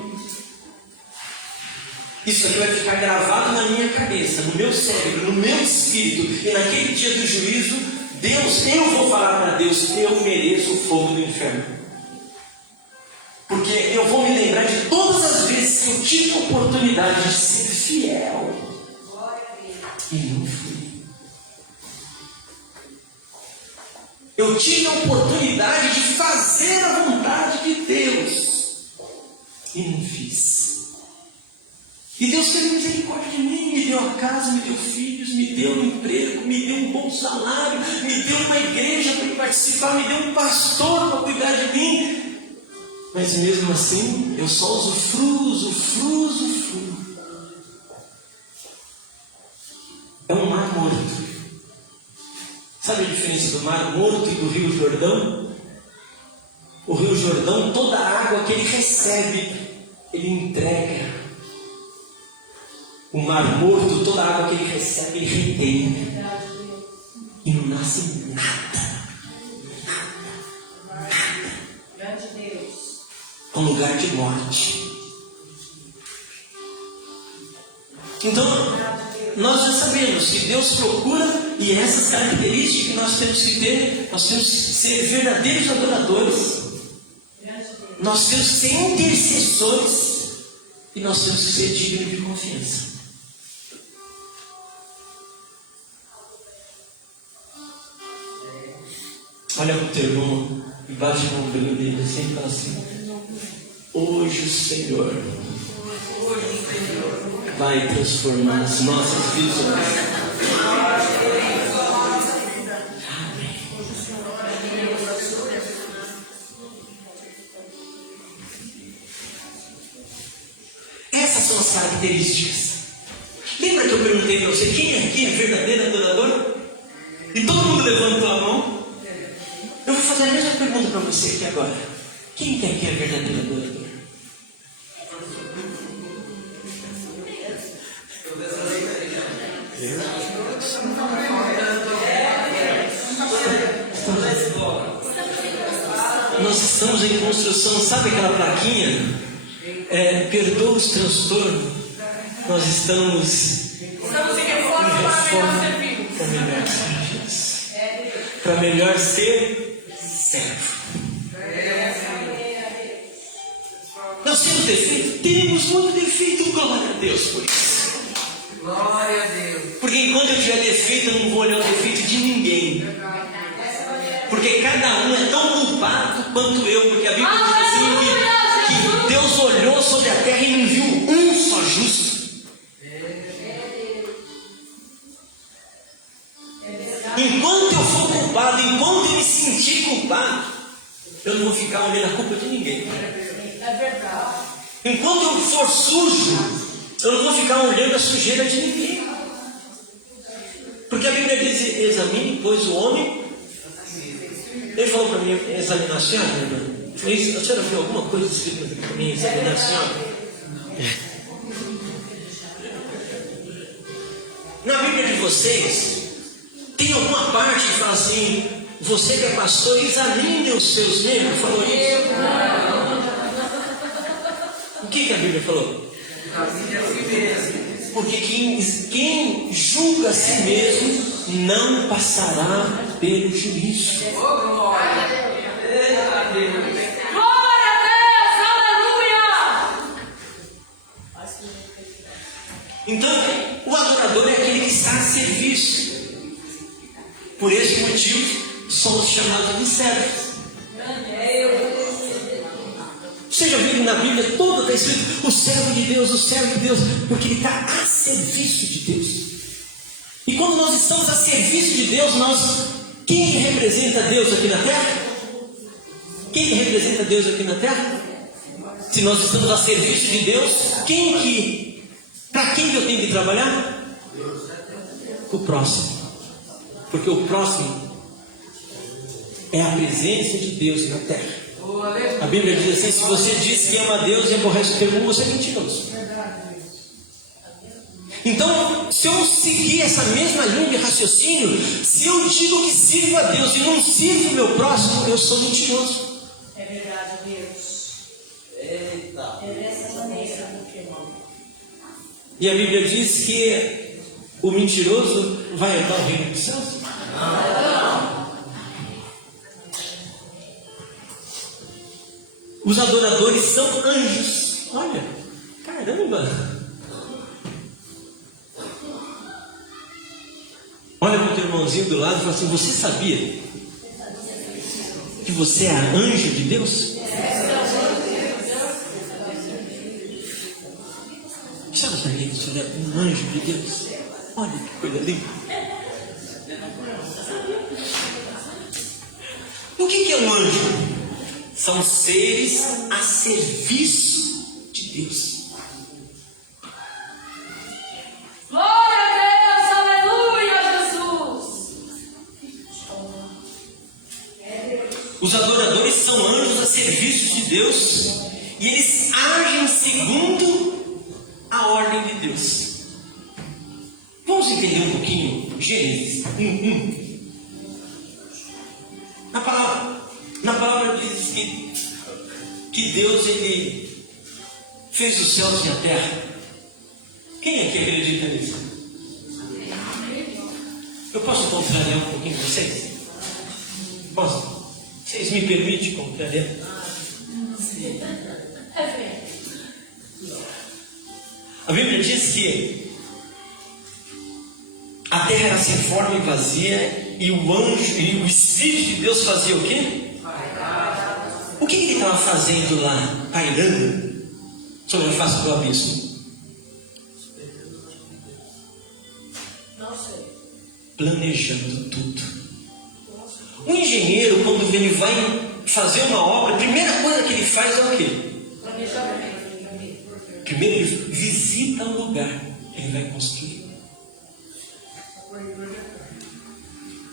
isso aqui vai ficar gravado na minha cabeça, no meu cérebro, no meu espírito. E naquele dia do juízo, eu vou falar para Deus, eu mereço o fogo do inferno. Porque eu vou me lembrar de todas as vezes que eu tive a oportunidade de ser fiel e não fui. Eu tive a oportunidade de fazer a vontade de Deus e não fiz. E Deus teve misericórdia de mim, me deu a casa, me deu filhos, me deu um emprego, me deu um bom salário, me deu uma igreja para participar, me deu um pastor para cuidar de mim. Mas mesmo assim, eu só usufruo. É um mar morto. Sabe a diferença do mar morto e do rio Jordão? O rio Jordão, toda a água que ele recebe, ele entrega. O mar morto, toda a água que ele recebe, ele retém. E não nasce nada. É um lugar de morte. Então, nós já sabemos que Deus procura, e essas características que nós temos que ter, nós temos que ser verdadeiros adoradores, nós temos que ser intercessores, e nós temos que ser dignos de confiança. Olha para o teu irmão e bate no ombro dele assim e fala assim: hoje o Senhor vai transformar as nossas visões. Amém. Essas são as características. Lembra que eu perguntei para você quem aqui é verdadeiro adorador? E todo mundo levantou a mão. Eu vou fazer a mesma pergunta para você aqui agora. Quem aqui é verdadeiro adorador? Nós estamos em construção, sabe aquela plaquinha? Perdoa os transtornos. Nós estamos em reforma para melhor ser servo. Nós temos defeito? Temos muito defeito, glória a Deus por isso. Glória a Deus. Porque enquanto eu tiver defeito, eu não vou olhar o defeito de ninguém. Porque cada um é tão culpado quanto eu. Porque a Bíblia diz assim que Deus olhou sobre a terra e não viu um só justo. Enquanto eu for culpado, enquanto eu me sentir culpado, eu não vou ficar olhando a culpa de ninguém. Enquanto eu for sujo, eu não vou ficar olhando a sujeira de ninguém. Porque a Bíblia diz: examine, pois o homem. Ele falou para mim: examinar a senhora, irmã. A senhora viu alguma coisa escrita para mim, examinar a senhora? Na Bíblia de vocês, tem alguma parte que fala assim: você que é pastor, examine os seus membros. Falou isso? O que a Bíblia falou? Porque quem julga a si mesmo não passará pelo juízo. Glória a Deus, aleluia! Então, o adorador é aquele que está a serviço. Por esse motivo, somos chamados de servos. Você já viu na Bíblia toda está escrito o servo de Deus, porque ele está a serviço de Deus. E quando nós estamos a serviço de Deus, quem representa Deus aqui na terra? Quem representa Deus aqui na terra? Se nós estamos a serviço de Deus, para quem eu tenho que trabalhar? O próximo. Porque o próximo é a presença de Deus na terra. A Bíblia diz assim: se você diz que ama a Deus e aborrece o teu irmão, você é mentiroso. Então, se eu seguir essa mesma linha de raciocínio, se eu digo que sirvo a Deus e não sirvo o meu próximo, eu sou mentiroso. É verdade, Deus. Eita. É dessa maneira, irmão. E a Bíblia diz que o mentiroso vai herdar o reino dos céus. Os adoradores são anjos. Olha, caramba. Olha para o teu irmãozinho do lado e fala assim: você sabia que você é anjo de Deus? Você não sabia que você é um anjo de Deus? Olha que coisa linda. O que é um anjo? São seres a serviço de Deus. Glória a Deus, aleluia, Jesus. Os adoradores são anjos a serviço de Deus e eles agem segundo a ordem de Deus. Vamos entender um pouquinho Gênesis 1:1. Na palavra diz que Deus ele fez os céus e a terra. Quem é que acredita nisso? Eu posso contrariar um pouquinho vocês? Posso? Vocês me permitem contrariar? A Bíblia diz que a terra era sem forma e vazia, e o anjo e o Espírito de Deus fazia o quê? O que ele estava fazendo lá, pairando sobre a face do abismo? Não sei. Planejando tudo. Um engenheiro, quando ele vai fazer uma obra, a primeira coisa que ele faz é o quê? Primeiro ele visita o lugar que ele vai construir.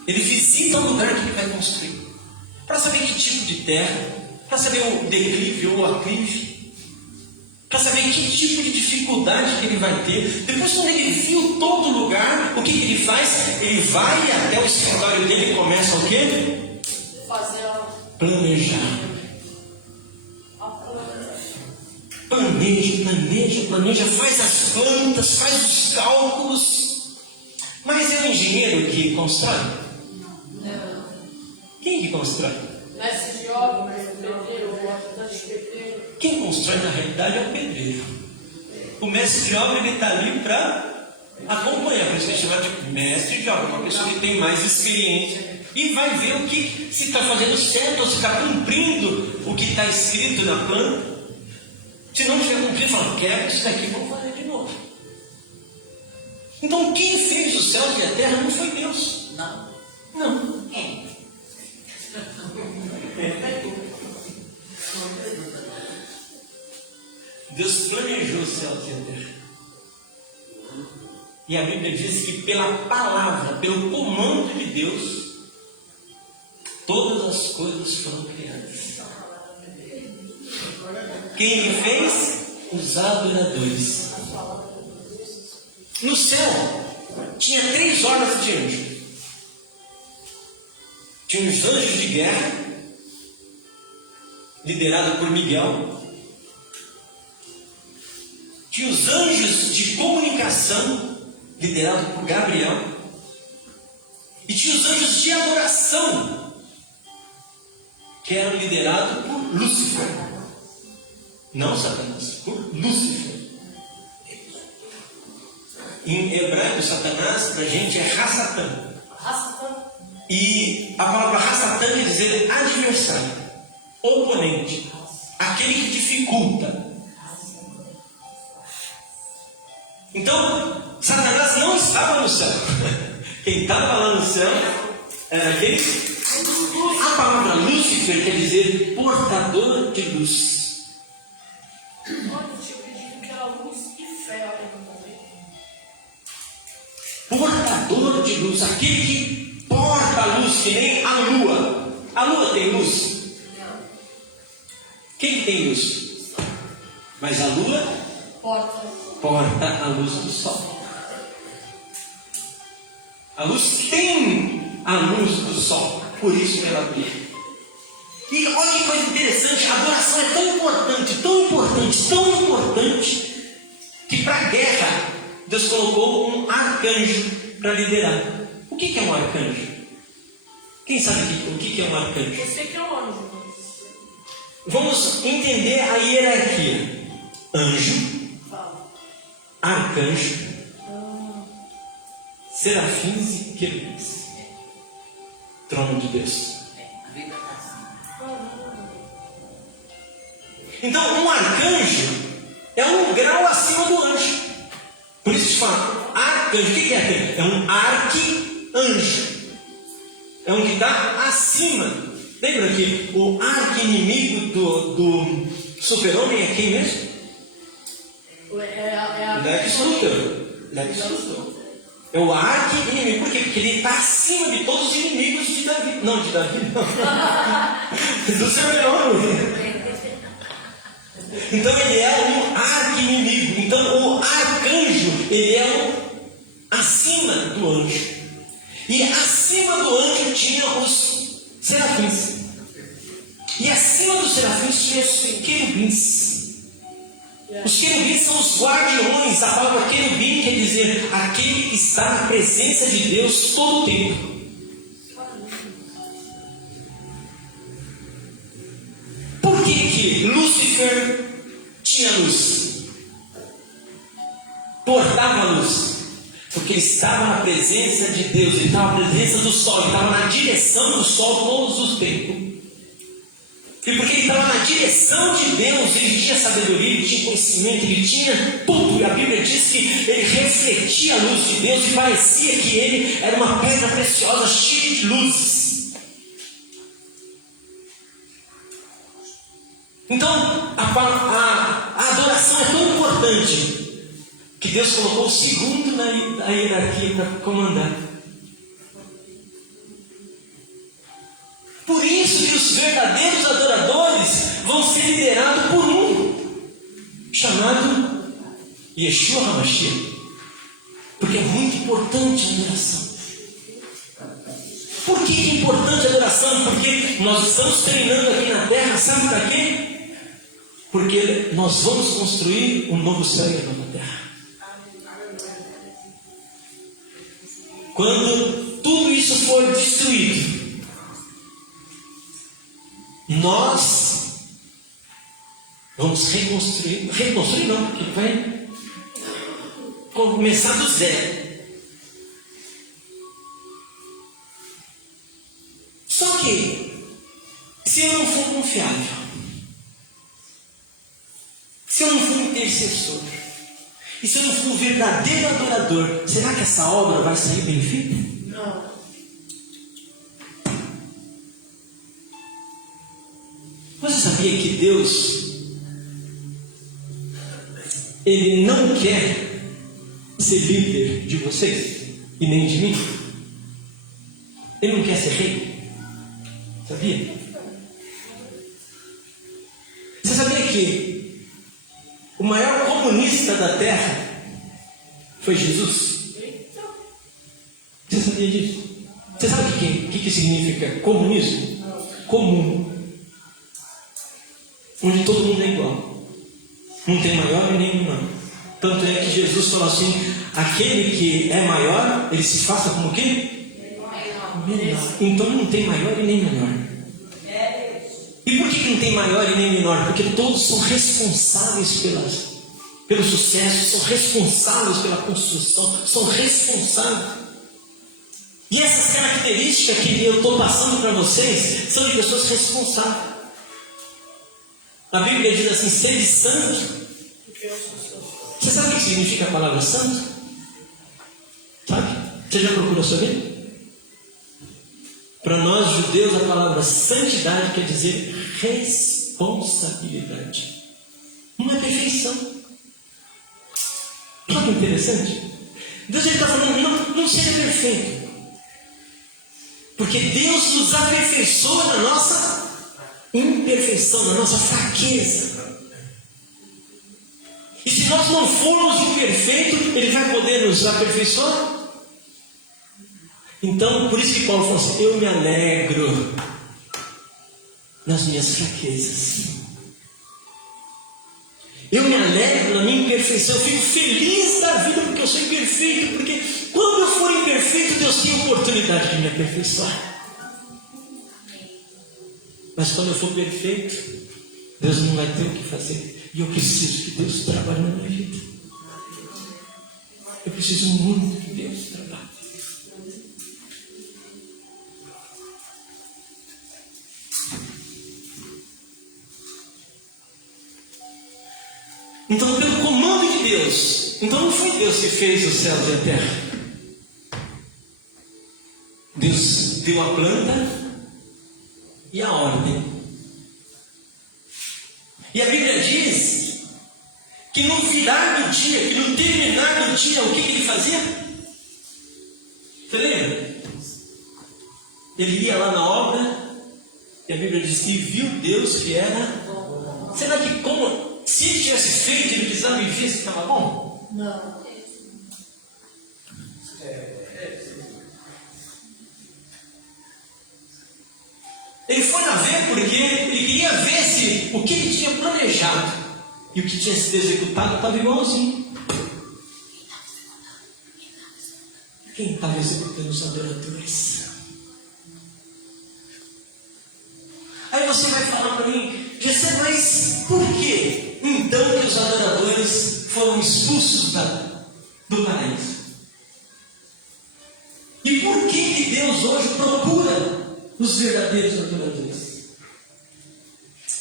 Ele visita o lugar que ele vai construir, para saber que tipo de terra, para saber o declive ou o aclive, para saber que tipo de dificuldade que ele vai ter. Depois, quando ele viu todo o lugar, o que ele faz? Ele vai até o escritório dele e começa o quê? Planejar. Planeja, faz as plantas, faz os cálculos. Mas é o engenheiro que constrói? Não. Quem que constrói? Mestre de obra, pedreiro, ajudante de pedreiro. Quem constrói na realidade é o pedreiro. O mestre de obra ele está ali para acompanhar, por isso que a gente chama de mestre de obra, uma pessoa que tem mais experiência e vai ver o que se está fazendo certo ou se está cumprindo o que está escrito na planta. Se não estiver cumprindo, fala: quebra isso daqui, vamos fazer de novo. Então quem fez os céus e a terra não foi Deus. Não. Quem? Deus planejou os céus e a terra. E a Bíblia diz que pela palavra, pelo comando de Deus, todas as coisas foram criadas. Quem ele fez? Os adoradores. No céu tinha 3 ordens de anjos. Tinha os anjos de guerra, liderado por Miguel. Tinha os anjos de comunicação, liderado por Gabriel. E tinha os anjos de adoração, que eram liderados por Lúcifer. Não Satanás, por Lúcifer. Em hebraico, Satanás, para a gente, é Hassatan. E a palavra Hassatan quer dizer adversário, oponente, aquele que dificulta. Então, Satanás não estava no céu. Quem estava lá no céu era aquele. A palavra Lúcifer quer dizer portador de luz. Olha, eu acredito que era luz e fé, olha que eu falei. Portador de luz, aquele que porta a luz, que nem a lua. A lua tem luz? Não. Quem tem luz? Mas a lua porta a luz do sol. A luz tem a luz do sol, por isso que ela brilha. E olha que coisa interessante, a adoração é tão importante, tão importante, tão importante, que para a guerra Deus colocou um arcanjo para liderar. O que é um arcanjo? Quem sabe o que é um arcanjo? Você que é um anjo. Vamos entender a hierarquia. Anjo, arcanjo, serafins e querubins. Trono de Deus. Então, um arcanjo é um grau acima do anjo. Por isso se fala arcanjo. O que é arcanjo? É um arque-anjo. É um que está acima. Lembra que o arqui-inimigo do super-homem é quem mesmo? Lex Luthor. Lex Luthor. É o arqui-inimigo. Por quê? Porque ele está acima de todos os inimigos de Davi. Não, de Davi não. Do super-homem. Então ele é um arqui-inimigo. Então o arcanjo, ele é acima do anjo. E acima do anjo tinha os serafins. E acima dos serafins tinha os querubins. Os querubins são os guardiões. A palavra querubim quer dizer aquele que está na presença de Deus todo o tempo. Por que Lúcifer tinha luz? Portava a luz. Porque ele estava na presença de Deus, ele estava na presença do sol, ele estava na direção do sol todos os tempos. E porque ele estava na direção de Deus, ele tinha sabedoria, ele tinha conhecimento, ele tinha tudo. E a Bíblia diz que ele refletia a luz de Deus e parecia que ele era uma pedra preciosa, cheia de luzes. Então, a adoração é tão importante que Deus colocou o segundo na hierarquia para comandar. Por isso que os verdadeiros adoradores vão ser liderados por um chamado Yeshua HaMashiach. Porque é muito importante a adoração. Por que é importante a adoração? Porque nós estamos treinando aqui na terra, sabe para quê? Porque nós vamos construir um novo céu e uma nova terra. Quando tudo isso for destruído, nós vamos reconstruir não, porque vai começar do zero. Só que, se eu não for confiável, se eu não for intercessor, e se eu não for um verdadeiro adorador, será que essa obra vai sair bem feita? Não. Você sabia que Deus, Ele não quer ser líder de vocês e nem de mim? Ele não quer ser rei? Sabia? Você sabia que o maior comunista da terra foi Jesus? Você sabia disso? Você sabe o que significa comunismo? Comum. Onde todo mundo é igual. Não tem maior e nem menor. Tanto é que Jesus falou assim: aquele que é maior, ele se faça como o quê? Menor. Então não tem maior e nem menor. E por que não tem maior e nem menor? Porque todos são responsáveis pelo sucesso, são responsáveis pela construção, são responsáveis. E essas características que eu estou passando para vocês são de pessoas responsáveis. A Bíblia diz assim: sede santo. Você sabe o que significa a palavra santo? Sabe? Você já procurou saber? Para nós judeus, a palavra santidade quer dizer responsabilidade. Não é perfeição. Olha que interessante. Deus está falando: não seja perfeito. Porque Deus nos aperfeiçoa na nossa imperfeição, na nossa fraqueza. E se nós não formos imperfeitos, Ele vai poder nos aperfeiçoar? Então, por isso que Paulo falou assim: eu me alegro nas minhas fraquezas. Eu me alegro na minha imperfeição. Eu fico feliz da vida porque eu sou imperfeito. Porque quando eu for imperfeito, Deus tem a oportunidade de me aperfeiçoar. Mas quando eu for perfeito, Deus não vai ter o que fazer. E eu preciso que Deus trabalhe na minha vida. Eu preciso muito que Deus trabalhe. Então, pelo comando de Deus, então não foi Deus que fez os céus e a terra. Deus deu a planta e a ordem. E a Bíblia diz que no virar do dia, que no terminar do dia, o que ele fazia? Você lembra? Ele ia lá na obra, e a Bíblia diz que viu Deus que era. Será que como se ele tivesse feito, ele precisava me ver se estava bom? Não. Ele foi lá ver porque ele queria ver se o que ele tinha planejado e o que tinha sido executado estava igualzinho. Quem estava executando os adoradores? Aí você vai falar para mim: Gessé, mas por que então que os adoradores foram expulsos do paraíso? E por que Deus hoje procura os verdadeiros adoradores?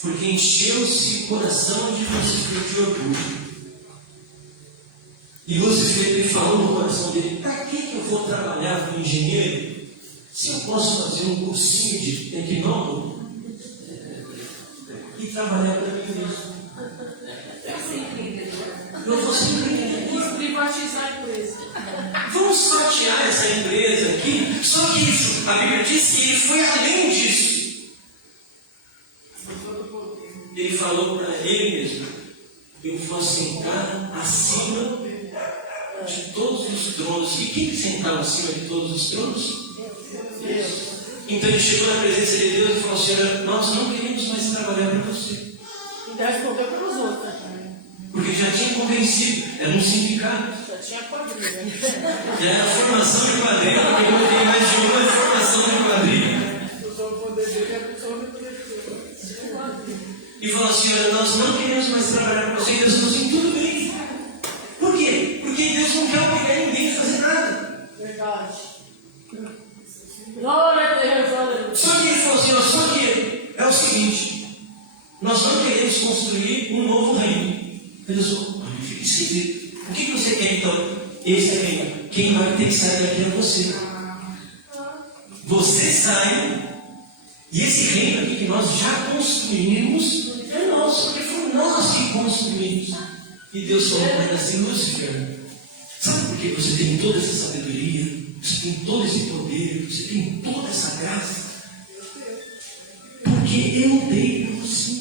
Porque encheu-se o coração de Lúcifer de orgulho. E Lúcifer, ele falou no coração dele: para que eu vou trabalhar como engenheiro se eu posso fazer um cursinho de tecnólogo e trabalhar para mim mesmo? Eu vou ser empreendedor. Vamos privatizar a empresa. Vamos fatiar essa empresa aqui. Só que isso, a Bíblia diz que ele foi além disso. Ele falou para ele mesmo: eu vou sentar acima de todos os tronos. E quem sentava acima de todos os tronos? Deus. Então ele chegou na presença de Deus e falou: Senhor, nós não queremos mais trabalhar para você. Ainda respondeu para os outros. Porque já tinha convencido, era um sindicato. Já tinha quadrilha. Já era formação de quadrilha, porque não tem mais de uma formação de quadrilha. E falou: Senhor, nós não queremos mais trabalhar para você. E Deus falou assim: tudo bem. Por quê? Porque Deus não quer obrigar ninguém a fazer nada. Verdade. Glória a Deus, aleluia. Só que ele falou assim: só que é o seguinte, nós não queremos construir um novo reino. Deus falou: fica esquisito. O que você quer então? Esse é reino. Quem vai ter que sair daqui é você. Você sai, e esse reino aqui que nós já construímos é nosso, porque foi nós que construímos. E Deus falou para ele assim: Lúcifer, sabe por que você tem toda essa sabedoria, você tem todo esse poder, você tem toda essa graça? Porque eu dei para você.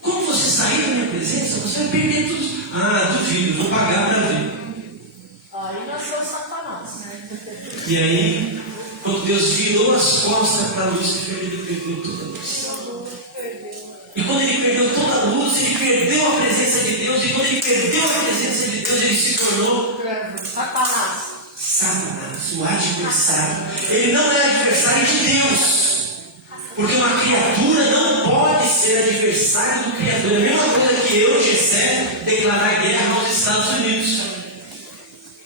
Como você sair da minha presença, você vai perder tudo. Ah, duvido, vou pagar para ver. Aí nasceu Satanás, né? E aí, quando Deus virou as costas para Lúcifer, ele perdeu toda a luz. E quando ele perdeu toda a luz, ele perdeu a presença de Deus. E quando ele perdeu a presença de Deus, ele se tornou Satanás. Satanás, o adversário. Ele não é adversário de Deus. Porque uma criatura não pode ser adversário do Criador. É a mesma coisa que eu o Jessé declarar guerra aos Estados Unidos.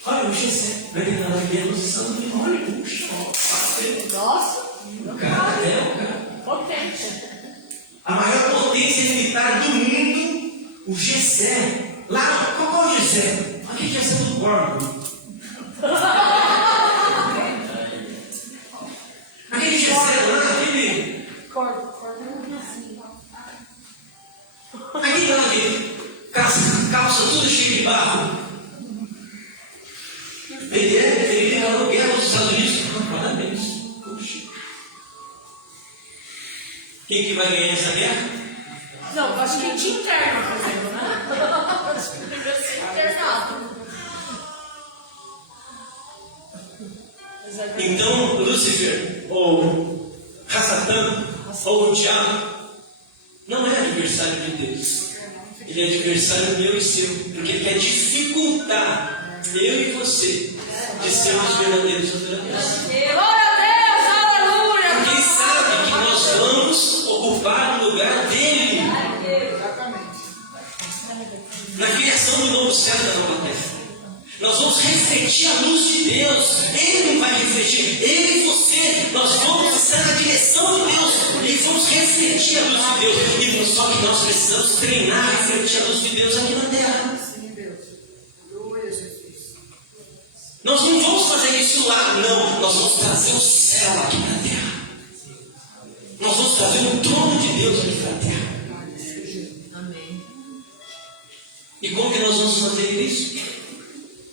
Olha, o Jessé vai declarar guerra aos Estados Unidos. Olha, puxa, Nossa. o cara. Potente. A maior potência militar do mundo, o Jessé. Lá, qual é o Jessé? Aquele Jessé do Borgo. Aquele Jessé lá, aquele lá que calça tudo cheio de barro. Ele declarou guerra aos Estados Unidos. Parabéns. Puxa. Quem que vai ganhar essa guerra? Não, eu acho que é de interno, por exemplo, né? Devia ser internado. Então, Lúcifer, ou Satã, ou o diabo, não é adversário de Deus. Ele é adversário meu e seu, porque ele quer dificultar eu e você de sermos verdadeiros adoradores. Glória a Deus, aleluia! Porque ele sabe que nós vamos ocupar o lugar dele na criação do novo céu e da nova terra. Nós vamos refletir a luz de Deus. Ele não vai refletir, ele e você. Nós vamos estar na direção de Deus e vamos refletir a luz de Deus. E só que nós precisamos treinar a refletir a luz de Deus aqui na terra. Nós não vamos fazer isso lá, não. Nós vamos trazer o céu aqui na terra. Nós vamos trazer o trono de Deus aqui na terra. Amém. E como que nós vamos fazer isso?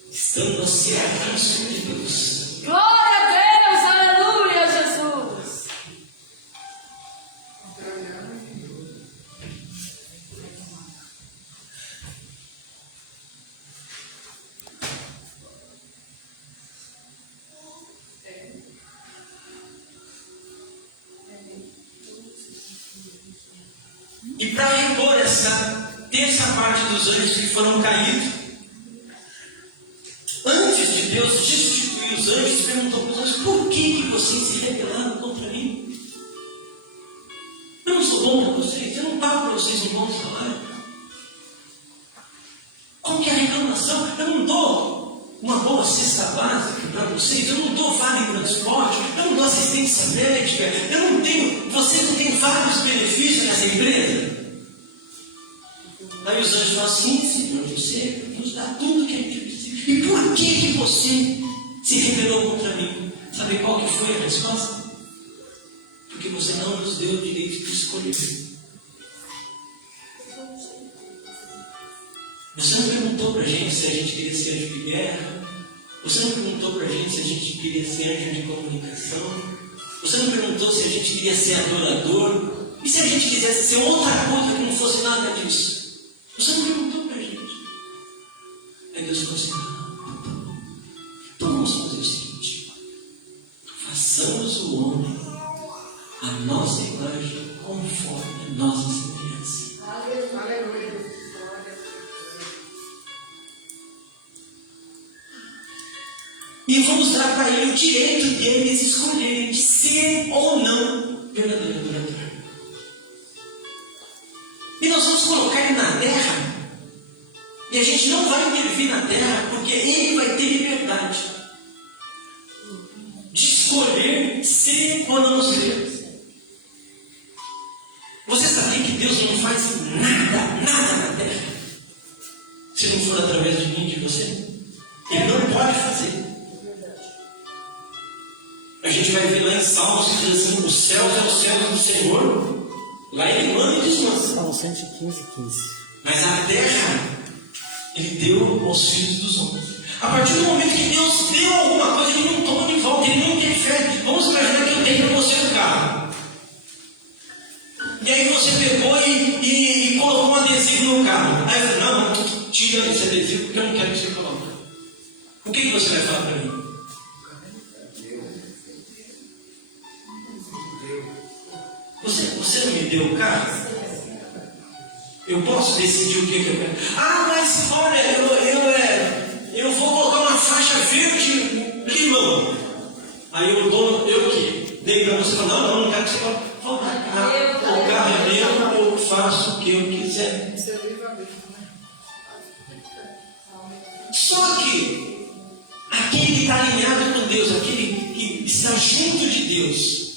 Estando a serviço de Deus. Glória a Deus, aleluia, Jesus. E para repor essa terça parte dos anjos que foram caídos, antes de Deus destituir os anjos, perguntou para os anjos: por que vocês se rebelaram contra mim? Eu não sou bom para vocês, eu não pago para vocês um bom salário. Como que é a reclamação? Eu não dou uma boa cesta básica para vocês, eu não dou vale em transporte, eu não dou assistência médica, eu não tenho, vocês não têm vários benefícios nessa empresa. Aí os anjos falam: sim, Senhor, você nos dá tudo que a gente precisa. E por que você se rebelou contra mim? Sabe qual que foi a resposta? Porque você não nos deu o direito de escolher. Você não perguntou para a gente se a gente queria ser anjo de guerra. Você não perguntou para a gente se a gente queria ser anjo de comunicação. Você não perguntou se a gente queria ser adorador. E se a gente quisesse ser outra coisa que não fosse nada disso? Você não perguntou para a gente. Aí Deus falou assim: então vamos fazer o seguinte: façamos o homem a nossa imagem, conforme a nossa semelhança. Aleluia. E vamos dar para ele o direito de eles escolherem de ser ou não verdadeiro adorador. E nós vamos colocar ele na terra. E a gente não vai intervir na terra, porque ele vai ter liberdade de escolher ser ou não ser. Você sabia que Deus não faz nada na terra, se não for através de mim e de você? Ele não pode fazer. A gente vai ver lá em Salmos que diz assim: os céus é os céus do Senhor. Lá ele manda e desmanda. Salmo 115, 15. Mas a terra ele deu aos filhos dos homens. A partir do momento que Deus deu alguma coisa, ele não toma de volta, ele não interfere. Vamos imaginar que eu dei para você no carro. E aí você pegou e colocou um adesivo no carro. Aí eu falei: não, tira esse adesivo porque eu não quero que você coloque. O que você vai falar para mim? Você não me deu o carro? Eu posso decidir o que eu quero. Ah, mas olha, eu vou colocar uma faixa verde limão. Aí o dono, eu que dei para você, falou: não quero que você coloque. O carro é meu, faço o que eu quiser. Só que aquele que está alinhado com Deus, aquele que está junto de Deus,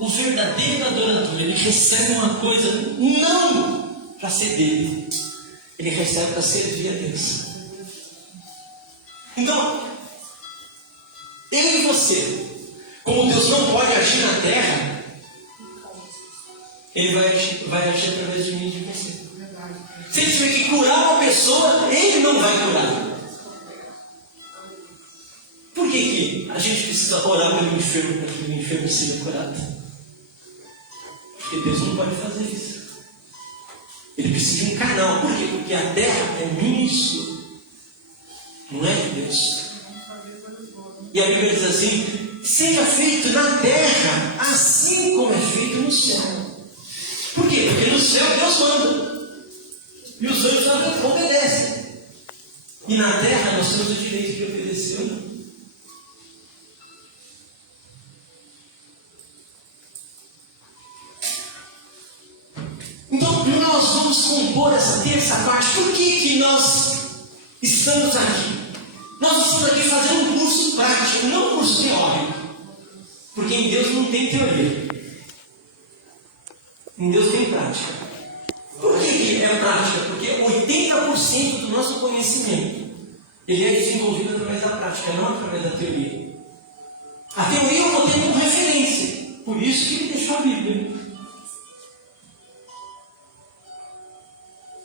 o verdadeiro adorador, ele recebe uma coisa não para ser dele, ele recebe para servir a Deus. Então, eu e você, como Deus não pode agir na terra, Ele vai agir através de mim e de você. Se Ele tiver que curar uma pessoa, Ele não vai curar. Por que a gente precisa orar pelo enfermo para que o enfermo seja curado? Porque Deus não pode fazer isso. Ele precisa de um canal. Por quê? Porque a terra é minha e sua, não é de Deus. E a Bíblia diz assim: seja feito na terra assim como é feito no céu. Por quê? Porque no céu Deus manda e os anjos obedecem, e na terra nós temos o direito de obedecer ou não. Então nós vamos compor essa terça parte. Por que nós estamos aqui? Nós estamos aqui fazendo um curso prático, não um curso teórico. Porque em Deus não tem teoria. Em Deus tem prática. Por que é prática? Porque 80% do nosso conhecimento ele é desenvolvido através da prática, não através da teoria. A teoria eu vou ter como referência. Por isso que ele deixou a Bíblia.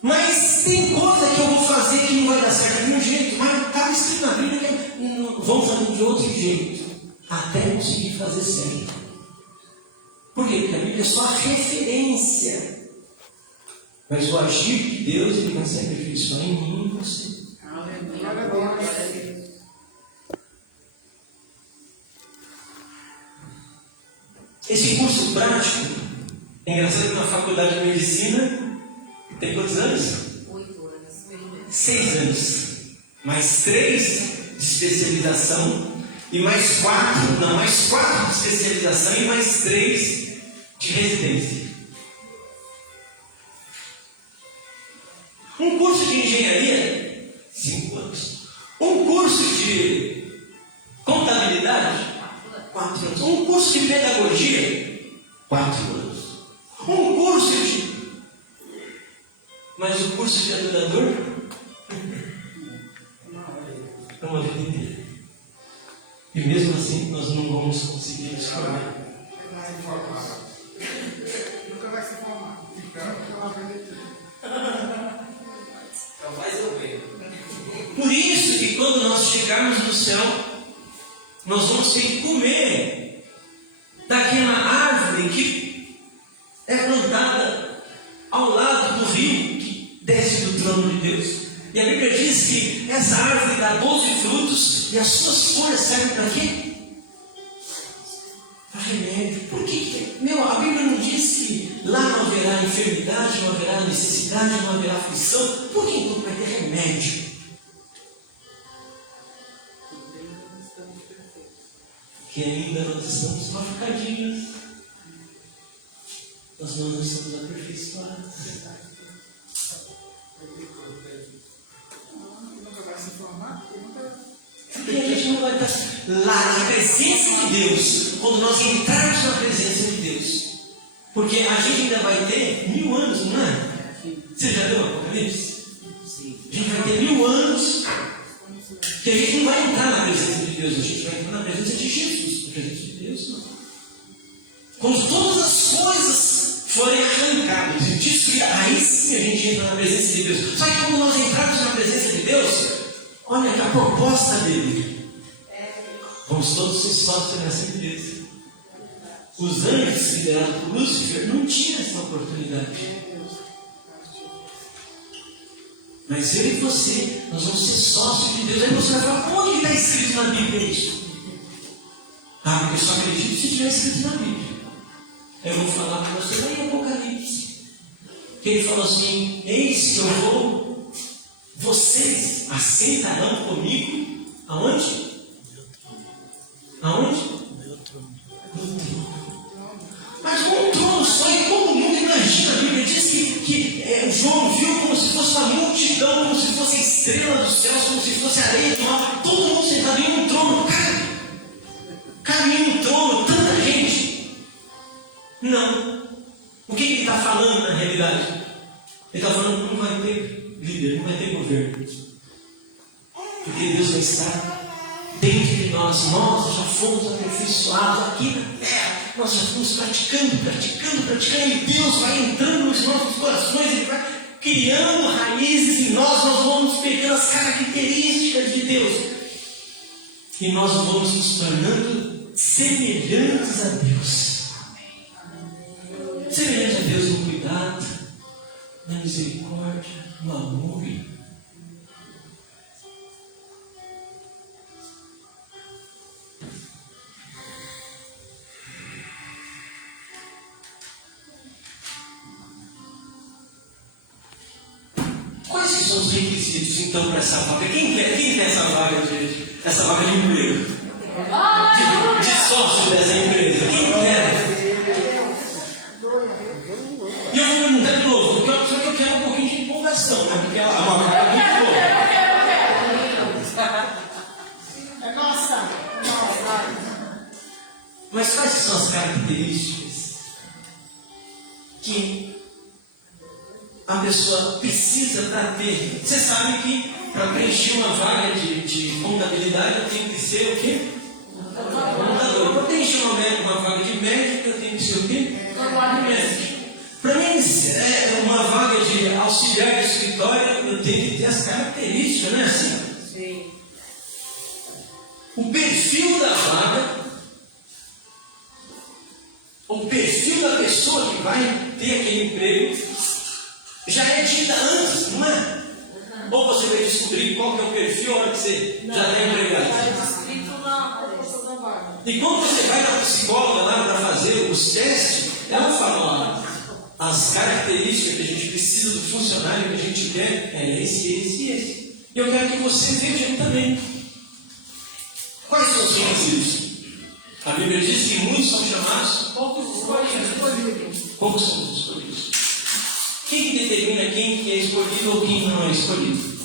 Mas tem coisa que eu vou fazer que não vai dar certo de um jeito, mas estava escrito na Bíblia que vamos fazer de outro jeito, até conseguir fazer certo. Por quê? Porque a Bíblia é só a referência. Mas o agir de Deus, ele consegue agir só em mim e em você. Esse curso prático, é engraçado que na faculdade de medicina, tem quantos anos? 8 anos. 6 anos. Mais 3 de especialização. E mais 4 de especialização e mais 3 de residência. Um curso de engenharia, 5 anos. Um curso de contabilidade, 4 anos. Um curso de pedagogia, 4 anos. Um curso de... Mas o curso de adorador é uma vida inteira. E mesmo assim nós não vamos conseguir nos formar. Nunca vai se formar. Então faz eu ver. Por isso que quando nós chegarmos no céu, nós vamos ter que comer daquela árvore que é plantada ao lado do rio que desce do trono de Deus. E a Bíblia diz que essa árvore dá 12 frutos e as suas folhas servem para quê? Para remédio. Por quê? A Bíblia não diz que lá não haverá enfermidade, não haverá necessidade, não haverá aflição. Por que então vai ter remédio? Que ainda nós estamos machucadinhos. Nós não estamos aperfeiçoados. Porque a gente não vai estar lá na presença de Deus, quando nós entrarmos na presença de Deus. Porque a gente ainda vai ter 1000 anos, não é? Você já leu Apocalipse? A gente vai ter 1000 anos que a gente não vai entrar na presença de Deus, a gente vai entrar na presença de Jesus. Na presença de Deus, não. Quando todas as coisas forem arrancadas e destruídas, aí sim a gente entra na presença de Deus. Só que quando nós entrarmos na presença de Deus, olha a proposta dele. Vamos todos ser sócios nessa empresa. Os anjos liderados por Lúcifer não tinham essa oportunidade. Mas eu e você, nós vamos ser sócios de Deus. Aí você vai falar, onde está escrito na Bíblia isso? Porque eu só acredito se estiver escrito na Bíblia. Eu vou falar para você lá em Apocalipse. Que ele falou assim: eis que eu vou, vocês assentarão comigo. Aonde? Aonde? No meu trono. Mas um trono só, e como o mundo imagina, a Bíblia diz que multidão como se fosse estrela dos céus, como se fosse areia do mar, todo mundo sentado em um trono. Cabe em um trono, tanta gente. Não. O que ele está falando na realidade? Ele está falando que não vai ter líder, não vai ter governo. Porque Deus vai estar dentro de nós. Nós já fomos aperfeiçoados aqui na terra. Nós já fomos praticando. E Deus vai entrando nos nossos corações. Ele vai criando raízes em nós. Nós vamos pegando as características de Deus. E nós vamos nos tornando semelhantes a Deus. Semelhantes a Deus no cuidado, na misericórdia, no amor. Quais são os requisitos então para essa vaga? Quem quer essa vaga de emprego? De sócio dessa empresa? Quem quer? E eu vou perguntar de novo, só que eu quero um pouquinho de empolgação, né? Porque é uma vaga muito boa. Nossa! Mas quais são as características que a pessoa precisa para ter? Você sabe que para preencher uma vaga de contabilidade eu tenho que ser o quê? Contador. Para preencher uma vaga de médico eu tenho que ser o quê? Médico. Para mim, uma vaga de auxiliar de escritório eu tenho que ter as características, não é assim? Sim. O perfil da vaga, o perfil da pessoa que vai ter aquele emprego já é dita antes, não é? Ou você vai descobrir qual que é o perfil na hora que você já está empregado? E quando você vai para a psicóloga lá para fazer os testes, ela fala, as características que a gente precisa do funcionário que a gente quer é esse. E eu quero que você veja também. Quais são os requisitos? A Bíblia diz que muitos são chamados, poucos são os escolhidos. Quem que determina quem que é escolhido ou quem não é escolhido?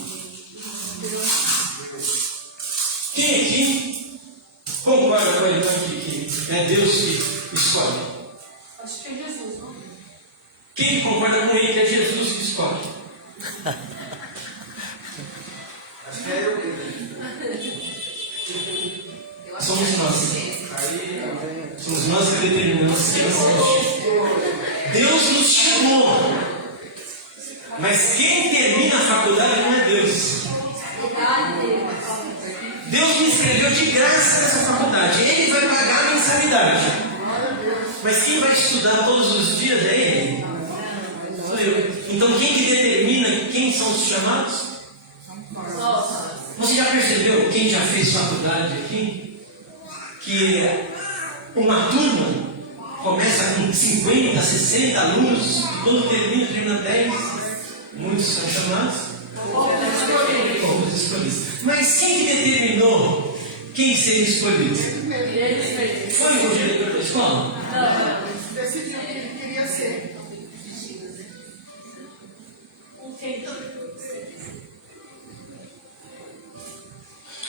Quem aqui concorda com a irmã que é Deus que escolhe? Acho que é Jesus, não? Quem concorda com ele que é Jesus que escolhe? Acho que é eu. Somos nós. Somos nós que determinamos quem é. Deus nos chamou. Mas quem termina a faculdade não é Deus. Deus me inscreveu de graça nessa faculdade. Ele vai pagar a mensalidade. Mas quem vai estudar todos os dias é Ele. Sou eu. Então quem que determina quem são os chamados? Você já percebeu, quem já fez faculdade aqui, que uma turma começa com 50, 60 alunos e quando termina 10, muitos são chamados? Poucos escolhidos. Mas quem determinou quem seria escolhido? Foi o diretor da escola? Decidiu que ele queria ser.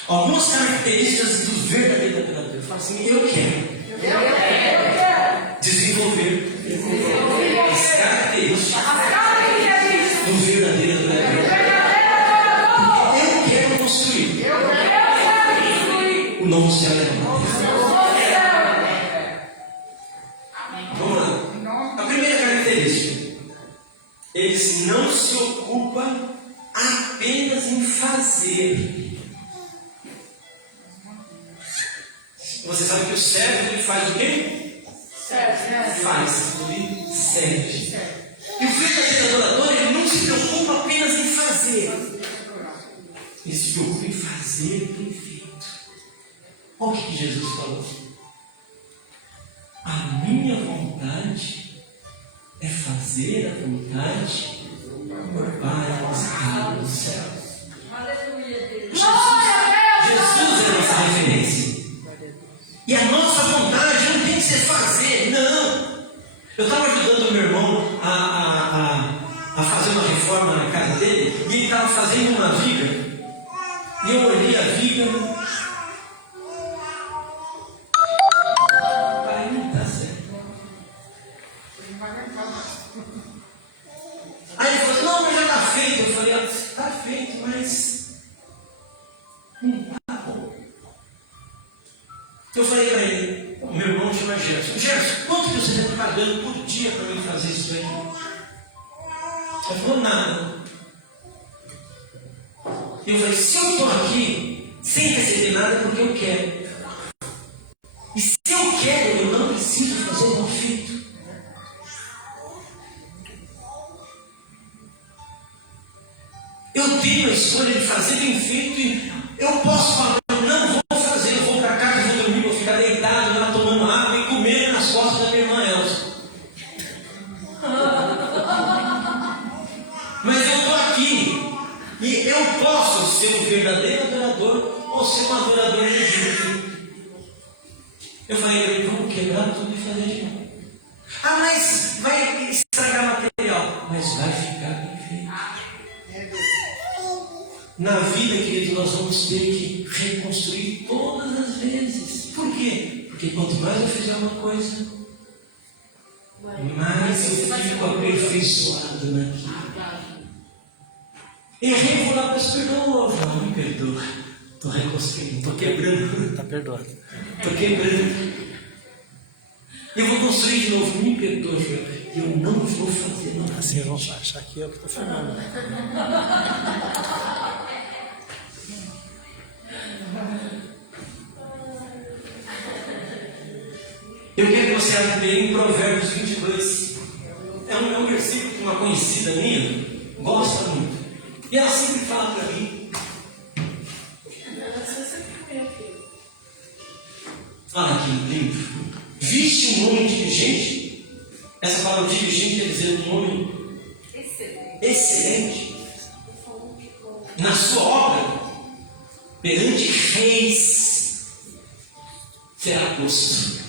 Algumas características do verdadeiro adorador. Fala assim, eu quero desenvolver as características do verdadeiro adorador. Eu quero construir o novo céu e a nova terra. Vamos lá. A primeira característica: eles não se ocupam apenas em fazer. Você sabe que o servo ele faz o quê? Faz, ele serve. E o verdadeiro adorador ele não se preocupa apenas em fazer. Ele se preocupa em fazer bem feito. Olha o que Jesus falou. A minha vontade é fazer a vontade do Pai que está nos céus. Jesus é a nossa referência. E a nossa vontade não tem que ser fazer, não. Eu estava ajudando o meu irmão a fazer uma reforma na casa dele e ele estava fazendo uma viga. E eu olhei a viga. Aí não está certo. Aí ele falou, não, mas já está feito. Eu falei, está feito, mas não está bom. Eu falei para ele, o meu irmão chama Gerson. Gerson, quanto que você está pagando por dia para mim fazer isso aí? Ele falou, nada. Eu falei, se eu estou aqui sem receber nada é porque eu quero. E se eu quero, eu não preciso fazer mal feito. Eu tenho a escolha de fazer bem feito e eu posso falar, não vou fazer, eu vou para casa, vou dormir, vou ficar deitado lá tomando água e comendo nas costas da minha irmã Elsa. Mas eu estou aqui e eu posso ser um verdadeiro adorador ou ser um adorador legítimo. Eu falei, vamos quebrar tudo e fazer de novo. Ah, mas vai estragar material. Mas vai ficar bem feito. Na vida, querido, nós vamos ter que reconstruir todas as vezes. Por quê? Porque quanto mais eu fizer uma coisa, mais eu fico aperfeiçoado naquilo. Errei, vou lá, peço perdão, não me perdoa. Estou reconstruindo, estou quebrando. Está perdoado. Estou quebrando. Eu vou construir de novo, me perdoa, Joel. Eu não vou fazer nada. Assim vão achar que eu estou filmando. Eu quero que você abra em Provérbios 22. É um versículo que uma conhecida minha gosta muito. E ela sempre fala para mim. Olha que lindo. Viste um homem diligente. Essa palavra diligente quer dizer um homem excelente na sua obra, perante reis será posto.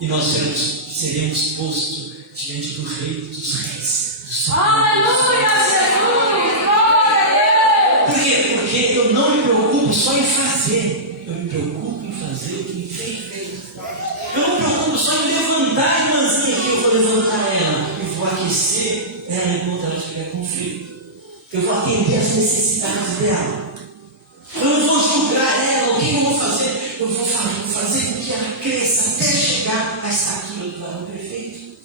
E nós seremos postos diante do Rei dos Reis. Aleluia, Jesus! Glória a Deus! Por quê? Porque eu não me preocupo só em fazer. Eu me preocupo em fazer o que me tem feito. Eu não me preocupo só em levantar a irmãzinha aqui. Eu vou levantar ela e vou aquecer ela enquanto ela estiver com frio. Eu vou atender as necessidades dela. Eu não vou julgar ela. O que eu vou fazer? Eu vou fazer com que ela cresça até chegar à estatura do varão perfeito.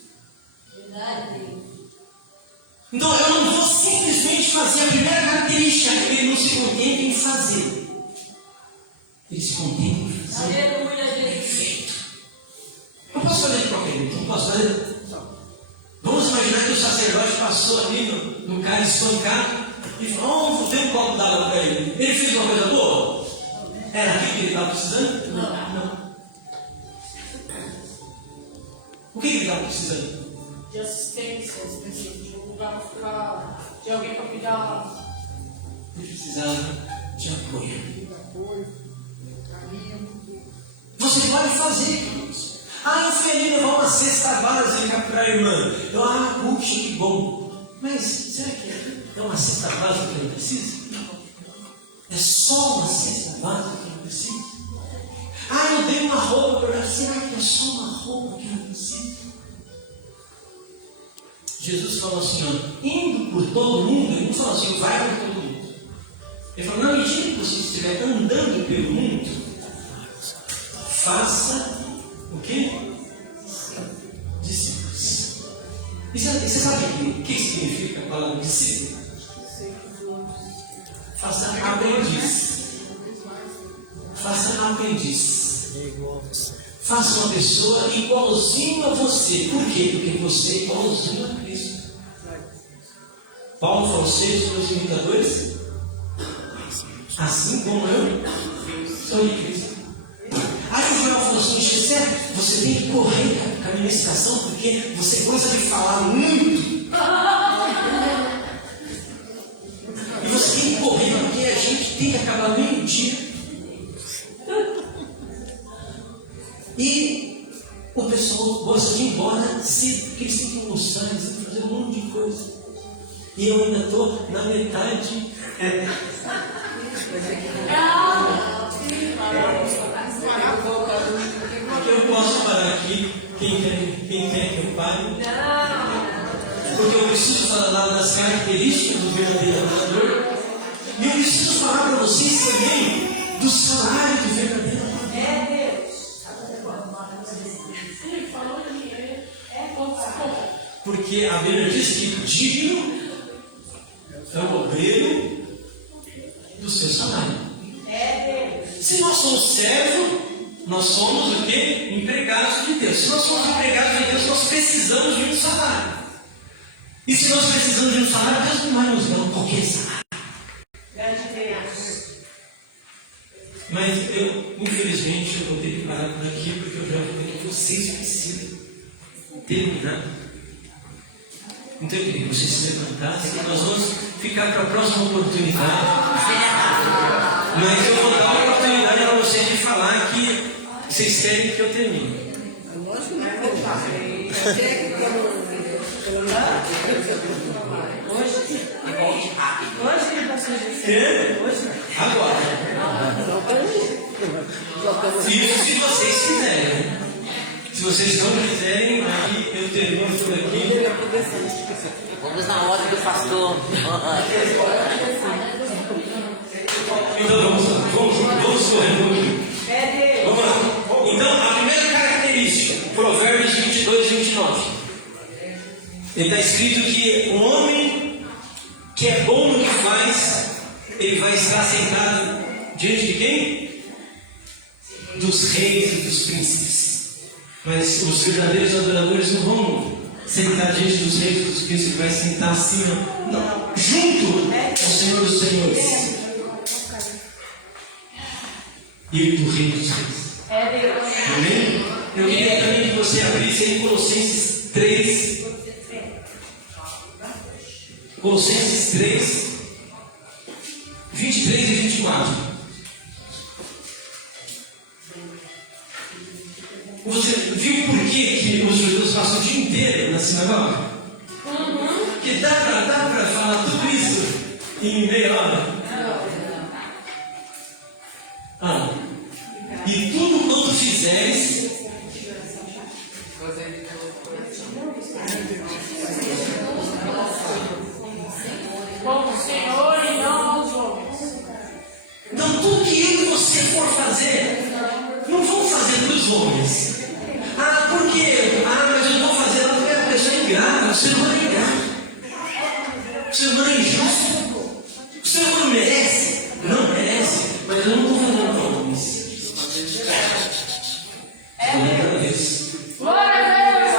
Verdade, Deus. Então eu não vou simplesmente fazer a primeira característica, que ele não se contenta em fazer. Ele se contenta em fazer. Aleluia, Jesus. Perfeito. Eu posso fazer de qualquer jeito, não posso fazer? Vamos imaginar que o sacerdote passou ali no cara espancado e falou, oh, dei um copo d'água para ele. Ele fez uma coisa boa? Era aquilo que ele estava precisando? Não. O que ele estava precisando? De assistência, de um lugar para ficar, de alguém para cuidar. Ele precisava de apoio. Você pode fazer, queridos. Eu fui ali levar uma cesta básica e capturar a irmã. Puxa, que bom. Mas será que é uma cesta básica que ele precisa? É só uma cesta básica que ela precisa? Eu dei uma roupa para ela. Será que é só uma roupa que ela precisa? Jesus falou assim, indo por todo mundo, ele não falou assim, vai por todo mundo. Ele falou, na medida que você estiver andando pelo mundo, faça o quê? Discípulos. E você sabe o que significa a palavra discípulo? Faça aprendiz. Faça aprendiz. É igual a você. Faça uma pessoa igualzinho a você. Por quê? Porque você é igualzinho a Cristo. Paulo falou, sejam os imitadores, assim como eu sou de Cristo. Aí o Joel falou assim, Gessé, você tem que correr com a ministração porque você gosta de falar muito. E você tem que correr porque a gente tem que acabar meio-dia. E o pessoal gosta de ir embora cedo, porque eles têm que almoçar, eles têm que fazer um monte de coisa. E eu ainda estou na metade. Eu posso parar aqui, quem quer que eu pare? Porque eu preciso falar das características do verdadeiro adorador. E eu preciso falar para vocês também do salário do verdadeiro adorador. Porque a Bíblia diz que digno é o obreiro do seu salário. Se nós somos servos, nós somos o quê? Empregados de Deus. Se nós somos empregados de Deus, nós precisamos de um salário. E se nós precisamos de um salário, Deus não vai nos dar qualquer salário. Mas eu, infelizmente, eu vou ter que parar por aqui, porque eu já falei que vocês precisam terminar. Então eu queria que vocês se levantassem, que nós vamos ficar para a próxima oportunidade. Mas eu vou dar uma oportunidade para vocês de falar que vocês querem que eu termine. Lógico que não é. Agora. Isso se vocês quiserem. Se vocês não quiserem, aí eu termino por aqui. Vamos na ordem do pastor. Então vamos correndo aqui. Vamos lá. Então, a primeira característica, Provérbios 22, 29. Ele está escrito que um homem que é bom no que faz, ele vai estar sentado diante de quem? Dos reis e dos príncipes. Mas os verdadeiros adoradores não vão sentar diante dos reis e dos príncipes, vai sentar acima, não, junto ao Senhor dos Senhores. E do Rei dos Reis. Amém? Eu queria também que você abrisse em Colossenses 3. Colossenses 3, 23 e 24. Você viu por que os judeus passam o dia inteiro na sinagoga? Que dá para falar tudo isso em meia hora? E tudo quanto fizeres, como o Senhor e não aos homens. então tudo que eu e você for fazer, não vão fazer para os homens. Por quê? Mas eu não vou fazer ela porque a pessoa é ingrata, o ser humano é ingrato. O ser humano é injusto. O ser humano merece. Não merece, mas eu não vou fazer ela para homens.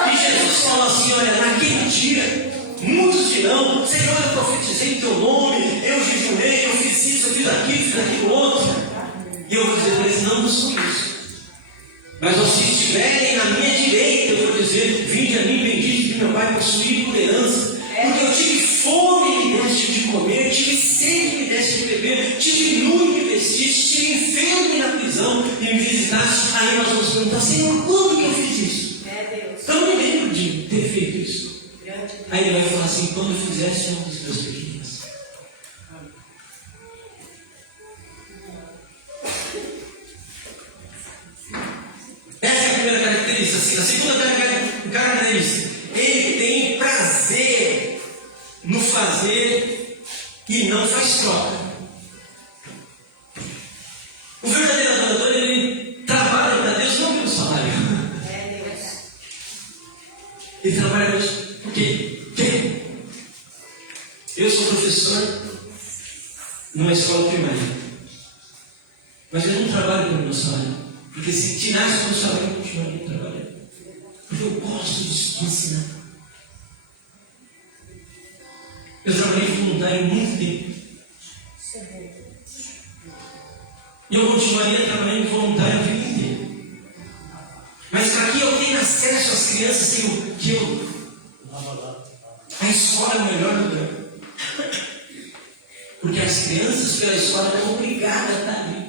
E Jesus falou assim: olha, naquele dia, muitos dirão: Senhor, eu profetizei em teu nome, eu jejuei, eu fiz isso, eu fiz aquilo outro. E eu vou dizer para eles: não sou isso. Mas vocês estiverem na minha direita, eu vou dizer: vinde a mim, bendito de meu Pai, possuir por herança. Porque eu tive fome e me deste de comer, tive sede e me deste de beber, tive nu e me vestiste, tive enfermo e na prisão e me visitaste. Aí nós vamos perguntar: Senhor, quando que eu fiz isso? Então eu me lembro de ter feito isso. Aí ele vai falar assim: quando fizeste um dos meus pequenos. Essa é a primeira característica. A segunda característica: ele tem prazer no fazer e não faz troca. O verdadeiro adorador, ele trabalha para Deus não pelo salário. Ele trabalha para Deus porque quer. Eu sou professor numa escola primária, mas eu não trabalho pelo meu salário, porque se tirasse o meu salário, eu continuaria trabalhando, porque eu gosto de ensinar. Eu trabalhei voluntário muito tempo. E eu continuaria trabalhando voluntário a vida inteira. Mas para que eu tenha acesso às crianças a escola é o melhor lugar. Porque as crianças pela escola estão obrigadas a estar ali.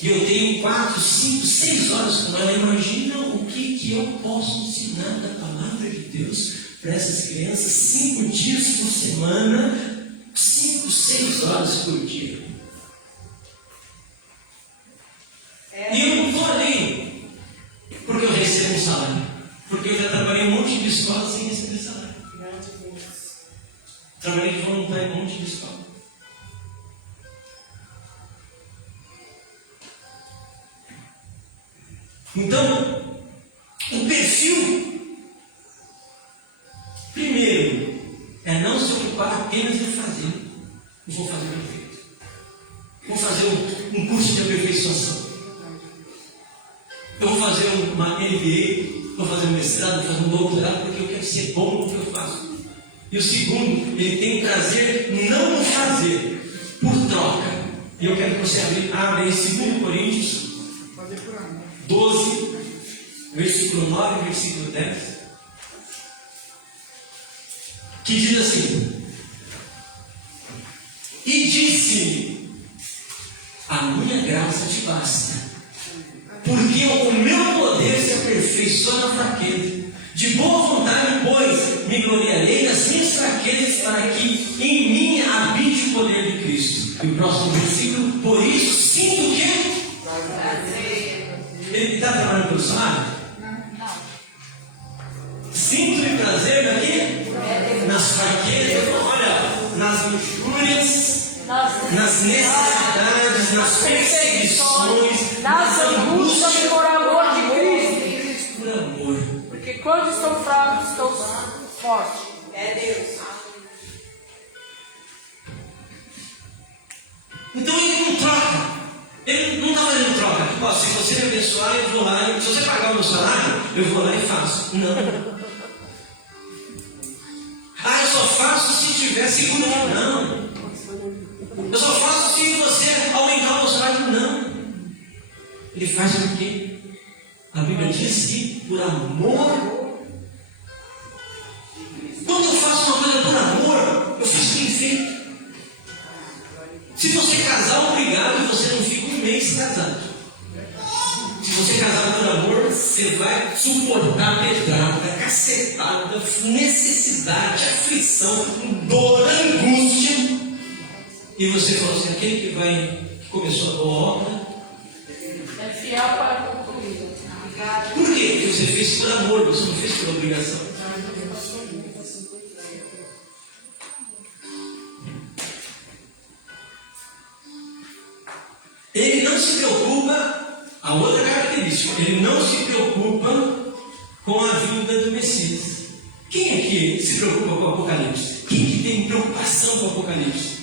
E eu tenho 4, 5, 6 horas com ela. Imagina o que eu posso ensinar da palavra de Deus para essas crianças 5 dias por semana, 5, 6 horas por dia. E eu não estou ali porque eu recebo um salário, porque eu já trabalhei em um monte de escola sem receber salário. Trabalhei de voluntário em um monte de escola. Então, o perfil, primeiro, é não se ocupar apenas em fazer. Eu vou fazer perfeito. Vou fazer um curso de aperfeiçoação. Eu vou fazer uma MBA, vou fazer um mestrado, vou fazer um doutorado, porque eu quero ser bom no que eu faço. E o segundo, ele tem que trazer não o fazer, por troca. E eu quero que você abra em 2 Coríntios 12, versículo 9 e versículo 10, que diz assim: e disse-me, a minha graça te basta, porque o meu poder se aperfeiçoa na fraqueza. De boa vontade, pois, me gloriarei nas minhas fraquezas, para que em mim habite o poder de Cristo. E o próximo versículo: por isso sinto o quê? Ele está trabalhando pelo salário? Não. Sinto prazer daqui? Nas fraquezas, olha, nas luxúrias, nas necessidades, nas perseguições, nas angústias, por amor de Cristo. por amor. Porque quando estou fraco, estou forte. É Deus. Então ele não troca. Ele não está fazendo troca. Tipo, se você me abençoar, eu vou lá. Se você pagar o meu salário, eu vou lá e faço. Não. Eu só faço se tiver seguro. Não. Eu só faço se você aumentar o meu salário. Não. Ele faz por quê? A Bíblia diz que por amor. Quando eu faço uma coisa por amor, eu faço bem feito. Se você casar, obrigado, você não fica um mês casado. Se você casar por amor, você vai suportar pedrada, cacetada, necessidade, aflição, dor, angústia. E você falou assim: aquele que começou a boa obra É fiel para concluir. Por quê? Porque você fez por amor, você não fez por obrigação. Ele não se preocupa, a outra característica, ele não se preocupa com a vinda do Messias. Quem é que se preocupa com o Apocalipse? Quem que tem preocupação com o Apocalipse?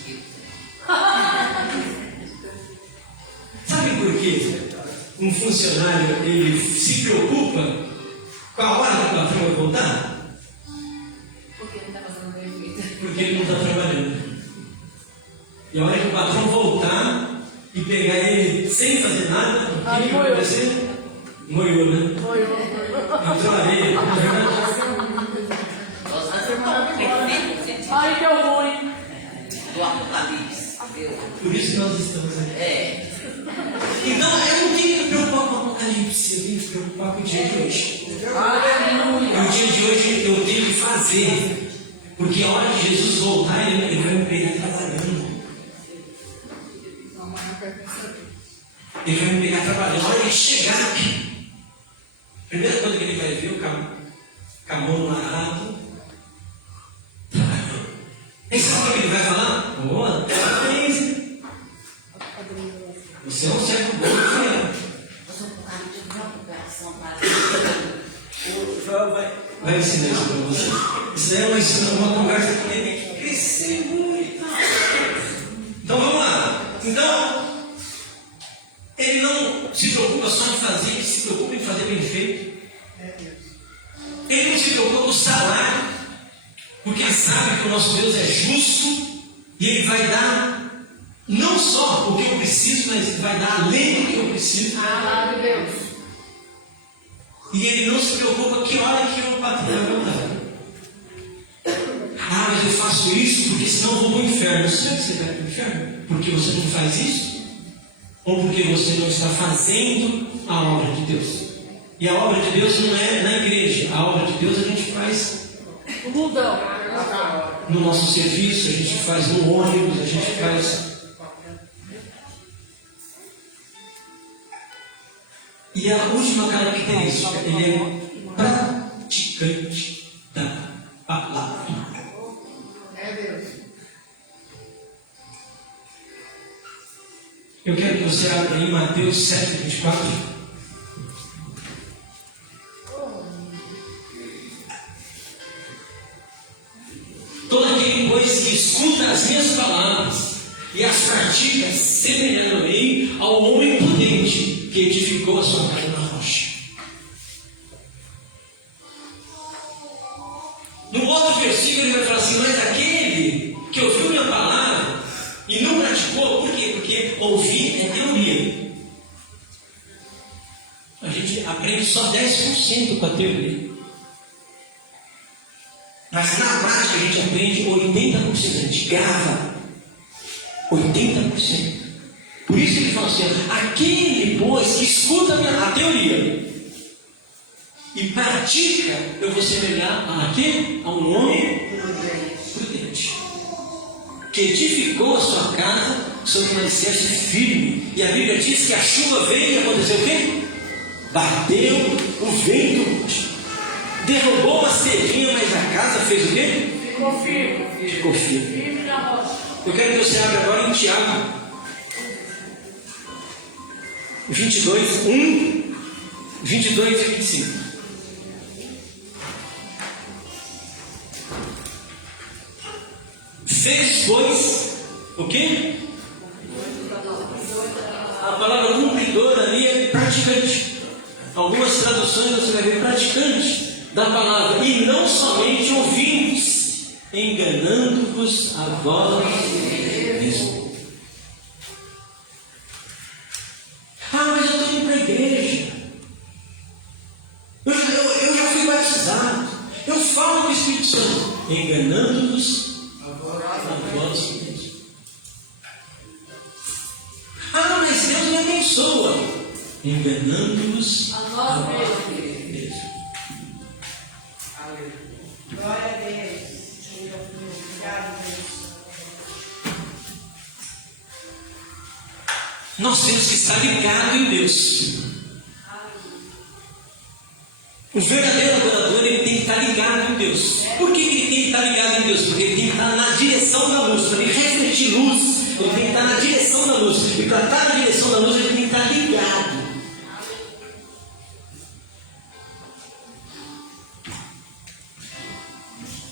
Sabe por quê? Um funcionário, ele se preocupa com a hora que o patrão vai voltar? Porque ele está fazendo bem feito. Porque ele não está trabalhando. E a hora que o patrão voltar e pegar ele sem fazer nada, o que vai acontecer? Moiou, né? Entrou areia. Ai, deu ruim. Do Apocalipse. Por isso que nós estamos aqui. Então eu não tenho que me preocupar com o Apocalipse, eu tenho que me preocupar com o dia de hoje. E o dia de hoje eu tenho que fazer, porque a hora que Jesus voltar, ele vai me pegar trabalhando. Ele vai me pegar trabalhando. A hora que ele chegar aqui, a primeira coisa que ele vai ver, com a mão no arado, trabalhando. E sabe o que ele vai falar? Boa, parabéns. Você é um servo bom, filho. Vai ensinar isso para você. Isso é uma conversa que tem que crescer muito. Então vamos lá. Então, ele não se preocupa só em fazer, ele se preocupa em fazer bem feito. Ele não se preocupa com o salário, porque ele sabe que o nosso Deus é justo e ele vai dar não só o que eu preciso, mas ele vai dar além do que eu preciso. Ah, meu Deus. E ele não se preocupa que hora que o patrão vai voltar. Mas eu faço isso porque senão eu vou para o inferno. Será que você vai para o inferno? Porque você não faz isso? Ou porque você não está fazendo a obra de Deus? E a obra de Deus não é na igreja. A obra de Deus a gente faz O mundão. No nosso serviço, a gente faz no ônibus, a gente faz. E a última característica, ele é praticante da palavra. É Deus. Eu quero que você abra em Mateus 7:24. Todo aquele, pois, que escuta as minhas palavras e as pratica, semelhante ao homem prudente que edificou a sua casa na rocha. No outro versículo ele vai falar assim: mas aquele que ouviu minha palavra e não praticou, por quê? Porque ouvir é teoria. A gente aprende só 10% com a teoria. Mas na prática a gente aprende 80%, a gente grava 80%. Por isso ele fala assim: aquele, pois, que escuta a teoria e pratica, eu vou semelhar a quê? A um homem prudente, que edificou a sua casa sobre um alicerce firme. E a Bíblia diz que a chuva veio e aconteceu o quê? Bateu, o vento derrubou uma cerquinha, mas a casa fez o quê? Ficou firme. Ficou firme. Firme na rocha. Eu quero que você abra agora em Tiago 22, 1, 22 e 25. Seis, pois, o quê? A palavra cumpridor ali é praticante. Algumas traduções você vai ver praticante da palavra, e não somente ouvintes, enganando-vos a vós mesmos. Ah, mas eu estou indo para a igreja. Eu já fui batizado. Eu falo do Espírito Santo. Enganando-vos a vós mesmos. Ah, mas Deus me abençoa. Enganando-vos a vós mesmos. Glória a Deus. Obrigado, Deus. Nós temos que estar ligados em Deus. O verdadeiro adorador, ele tem que estar ligado em Deus. Por que ele tem que estar ligado em Deus? Porque ele tem que estar na direção da luz. Para ele refletir luz, ele tem que estar na direção da luz. E para estar na direção da luz, ele tem que estar ligado.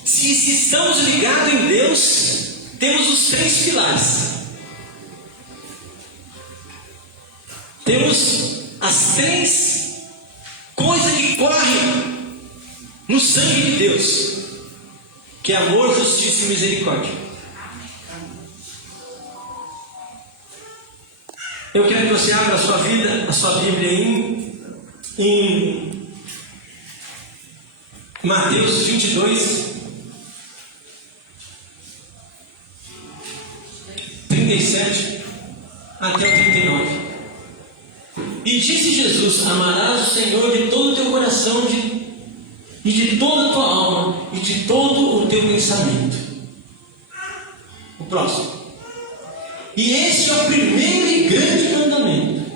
Se estamos ligados em Deus, temos os três pilares. Temos as três coisas que correm no sangue de Deus, que é amor, justiça e misericórdia. Eu quero que você abra a sua vida, a sua Bíblia em Mateus 22, 37 até o 39. E disse Jesus: amarás o Senhor de todo o teu coração e de toda a tua alma e de todo o teu pensamento. O próximo. E este é o primeiro e grande mandamento.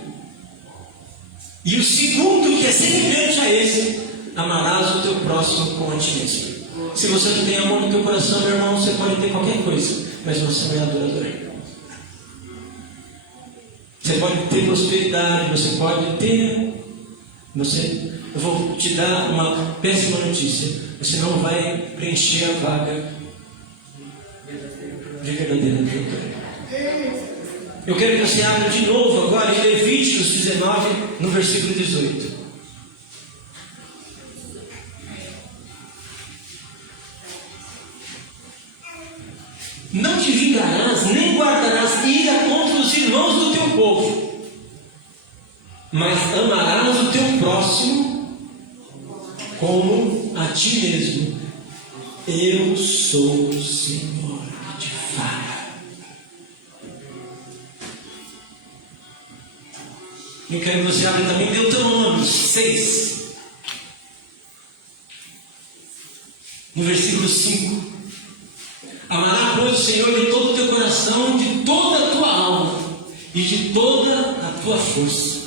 E o segundo, que é semelhante a esse: amarás o teu próximo como a ti mesmo. Se você não tem amor no teu coração, meu irmão, você pode ter qualquer coisa, mas você não é adorador. Você pode ter prosperidade, você pode ter. Eu vou te dar uma péssima notícia: você não vai preencher a vaga de verdadeiro adorador. Eu quero que você abra de novo agora em Levíticos 19, no versículo 18. Não te vingarás, nem guardarás ira contra os irmãos do teu povo, mas amarás o teu próximo como a ti mesmo. Eu sou o Senhor que te fala. Eu quero que você abra também Deuteronômio 6. No versículo 5. Amará, pois, o Senhor de todo o teu coração, de toda a tua alma e de toda a tua força.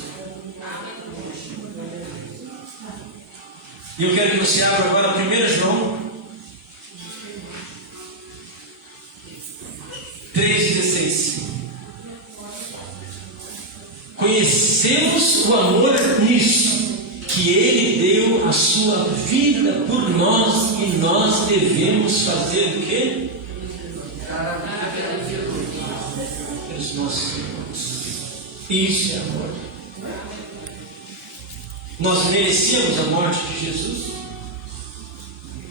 E eu quero que você abra agora 1 João 3,16. Conhecemos o amor nisso, que Ele deu a sua vida por nós e nós devemos fazer o quê? Pelos nossos irmãos. Isso é amor. Nós merecíamos a morte de Jesus?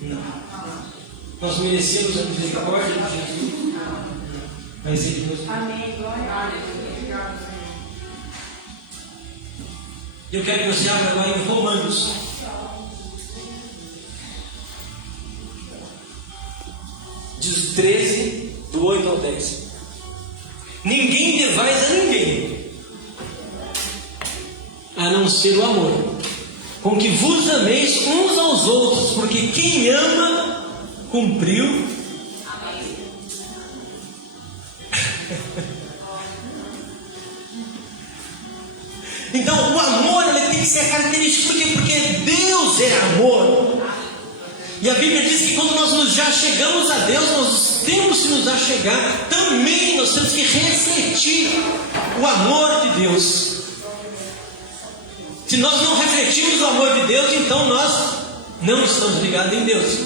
Não. Nós merecíamos a misericórdia de Jesus? Mas Ele nos... Amém. Glória a Deus. Eu quero que você abra agora em Romanos. Diz 13, do 8 ao 10. Ninguém devais a ninguém, a não ser o amor, com que vos ameis uns aos outros, porque quem ama, cumpriu. Então o amor ele tem que ser característico, porque Deus é amor. E a Bíblia diz que quando nós nos já chegamos a Deus, nós temos que nos achegar, também nós temos que refletir o amor de Deus. Se nós não refletirmos o amor de Deus, então nós não estamos ligados em Deus.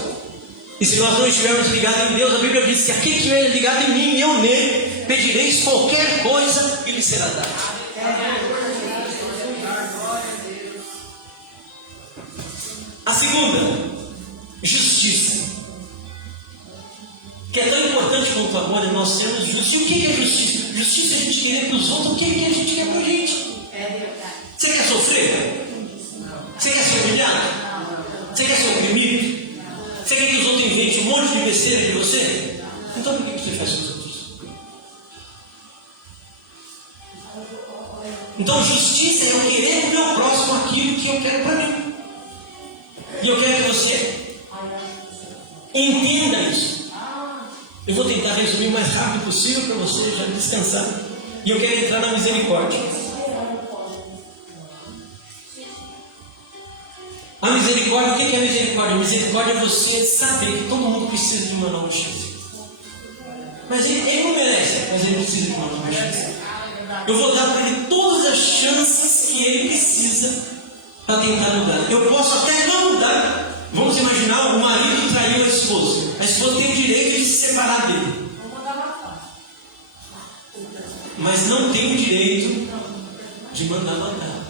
E se nós não estivermos ligados em Deus, a Bíblia diz que aquele que estiver ligado em mim e eu nele, pedireis qualquer coisa e lhe será dado. A segunda, justiça. Que é tão importante quanto o amor, e nós sermos justos. E o que é justiça? Justiça é a gente querer para os outros o que a gente quer para a gente. Você quer sofrer? Você quer ser humilhado? Você quer ser oprimido? Você quer que os outros inventem um monte de besteira de você? Então por que você faz com os outros? Então justiça é eu querer para o meu próximo aquilo que eu quero para mim. E eu quero que você entenda isso. Eu vou tentar resumir o mais rápido possível para você já descansar. E eu quero entrar na misericórdia. A misericórdia, o que é a misericórdia? A misericórdia é você saber que todo mundo precisa de uma nova chance. Mas ele não merece, mas ele precisa de uma nova chance. Eu vou dar para ele todas as chances que ele precisa para tentar mudar. Eu posso até não mudar. Vamos imaginar, o marido traiu a esposa. A esposa tem o direito de se separar dele, mas não tem o direito de mandar matar.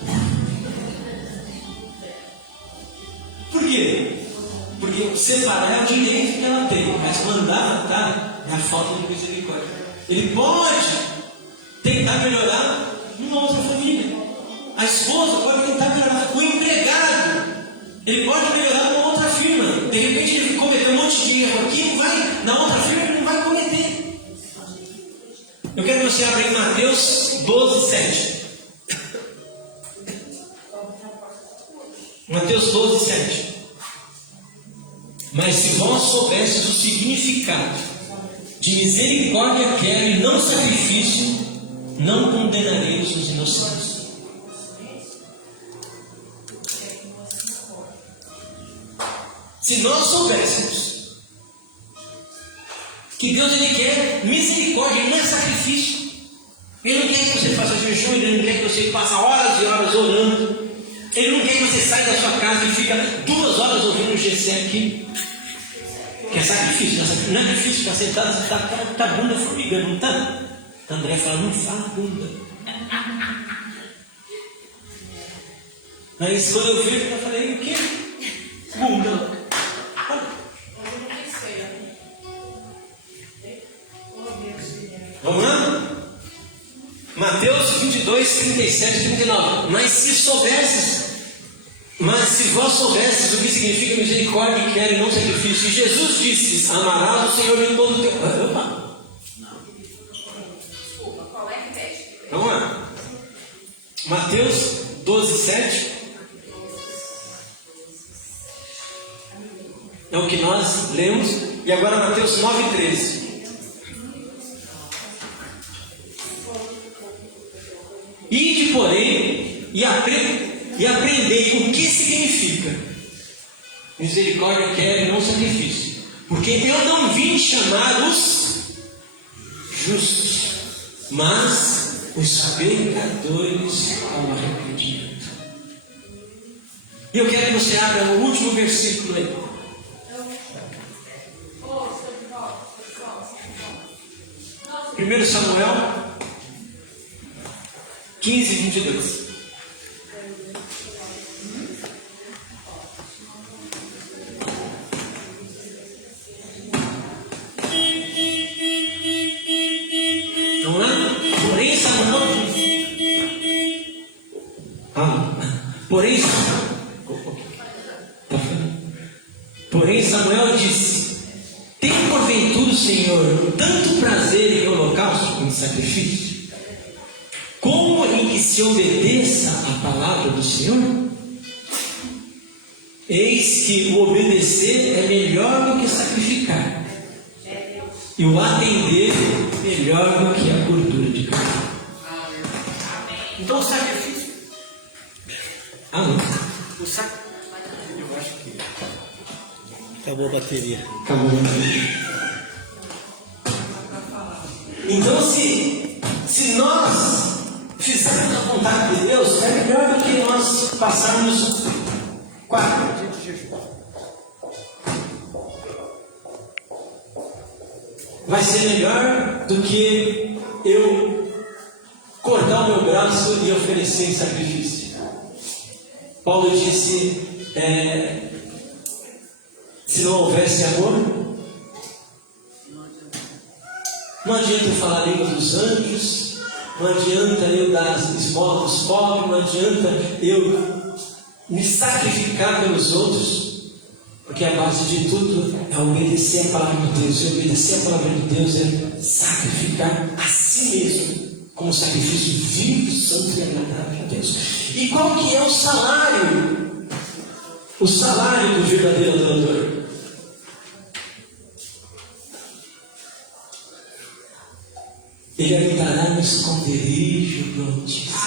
Por quê? Porque separar é o direito que ela tem, mas mandar matar é a falta de misericórdia. Ele pode tentar melhorar numa outra família. A esposa pode tentar melhorar. O empregado, ele pode melhorar numa outra firma. De repente ele cometeu um monte de erro aqui, na outra firma ele não vai cometer. Eu quero que você abra em Mateus 12, 7. Mateus 12, 7. Mas se vós soubesses o significado de misericórdia quero e não sacrifício, não condenareis os inocentes. Se nós soubéssemos que Deus ele quer misericórdia, ele não é sacrifício. Ele não quer que você faça jejum, ele não quer que você passe horas e horas orando. Ele não quer que você saia da sua casa e fica 2 horas ouvindo o GC aqui. Que é sacrifício, não é difícil ficar sentado, tá bunda formigando, não tá? André fala, não fala bunda. Mas quando eu vi, eu falei, o quê? Bunda. Vamos lá? Mateus 22, 37 e 39. Mas se vós soubesses o que significa misericórdia e quer e não sacrifício, e Jesus disse, amarás o Senhor de todo o teu... Desculpa, qual é que pede? Vamos lá. Mateus 12, 7. É o que nós lemos. E agora Mateus 9:13. Ide, porém, e aprendei o que significa misericórdia quero e não sacrifício, porque eu não vim chamar os justos, mas os pecadores ao arrependimento. E eu quero que você abra o último versículo aí. 1 Samuel 15:22. Vamos lá? Porém Samuel Porém Samuel disse: tem porventura o Senhor tanto prazer em holocausto em sacrifício, como em que se obedeça a palavra do Senhor? Eis que o obedecer é melhor do que sacrificar, e o atender melhor do que a gordura de carne. Então o sacrifício. Amém. O sacrifício. Eu acho que acabou a bateria. Acabou a bateria. Então, se nós fizermos a vontade de Deus, é melhor do que nós passarmos 4 dias de jejum. Vai ser melhor do que eu cortar o meu braço e oferecer em sacrifício. Paulo disse, se não houvesse amor, não adianta eu falar a língua dos anjos, não adianta eu dar esmola aos pobres, não adianta eu me sacrificar pelos outros, porque a base de tudo é obedecer a palavra de Deus. E obedecer a palavra de Deus é sacrificar a si mesmo como sacrifício vivo, santo e agradável a Deus. E qual que é o salário? O salário do verdadeiro adorador? Ele habitará no esconderijo do Altíssimo.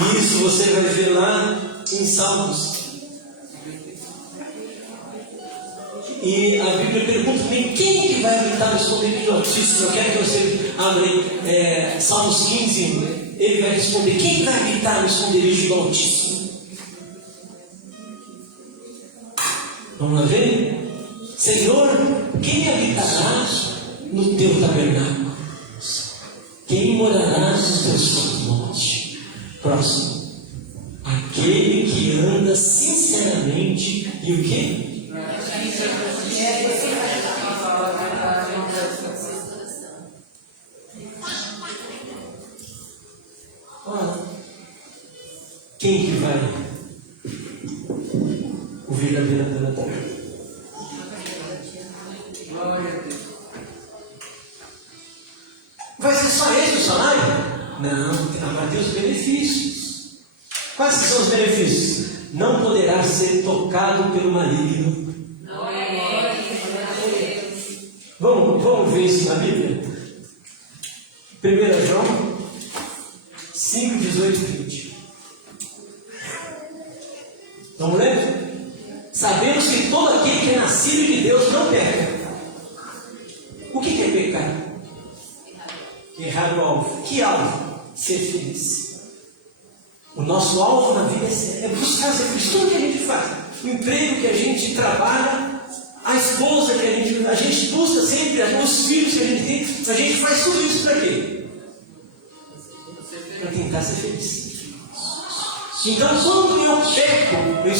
E isso você vai ver lá em Salmos. E a Bíblia pergunta também: quem que vai habitar no esconderijo do Altíssimo? Eu quero que você abra Salmos 15. Ele vai responder: quem vai habitar no esconderijo do Altíssimo? Vamos lá ver? Senhor, quem habitará no teu tabernáculo? Quem morará nos teus montes? Próximo. Aquele que anda sinceramente e o quê? Olha, quem que vai? O verdadeiro adorador. Vai ser só esse o salário? Não, vai ter os benefícios. Quais são os benefícios? Não poderá ser tocado pelo maligno. Vamos ver isso na Bíblia? 1 João 5, 18 e 20. Vamos ler? Sabemos que todo aquele que é nascido de Deus não peca. O que é pecar? Errar o alvo. Que alvo? Ser feliz. O nosso alvo na vida é buscar ser feliz. Tudo que a gente faz, o emprego que a gente trabalha, a esposa que a gente busca sempre, os filhos que a gente tem, a gente faz tudo isso para quê? Para tentar ser feliz. Então, quando eu peco, eu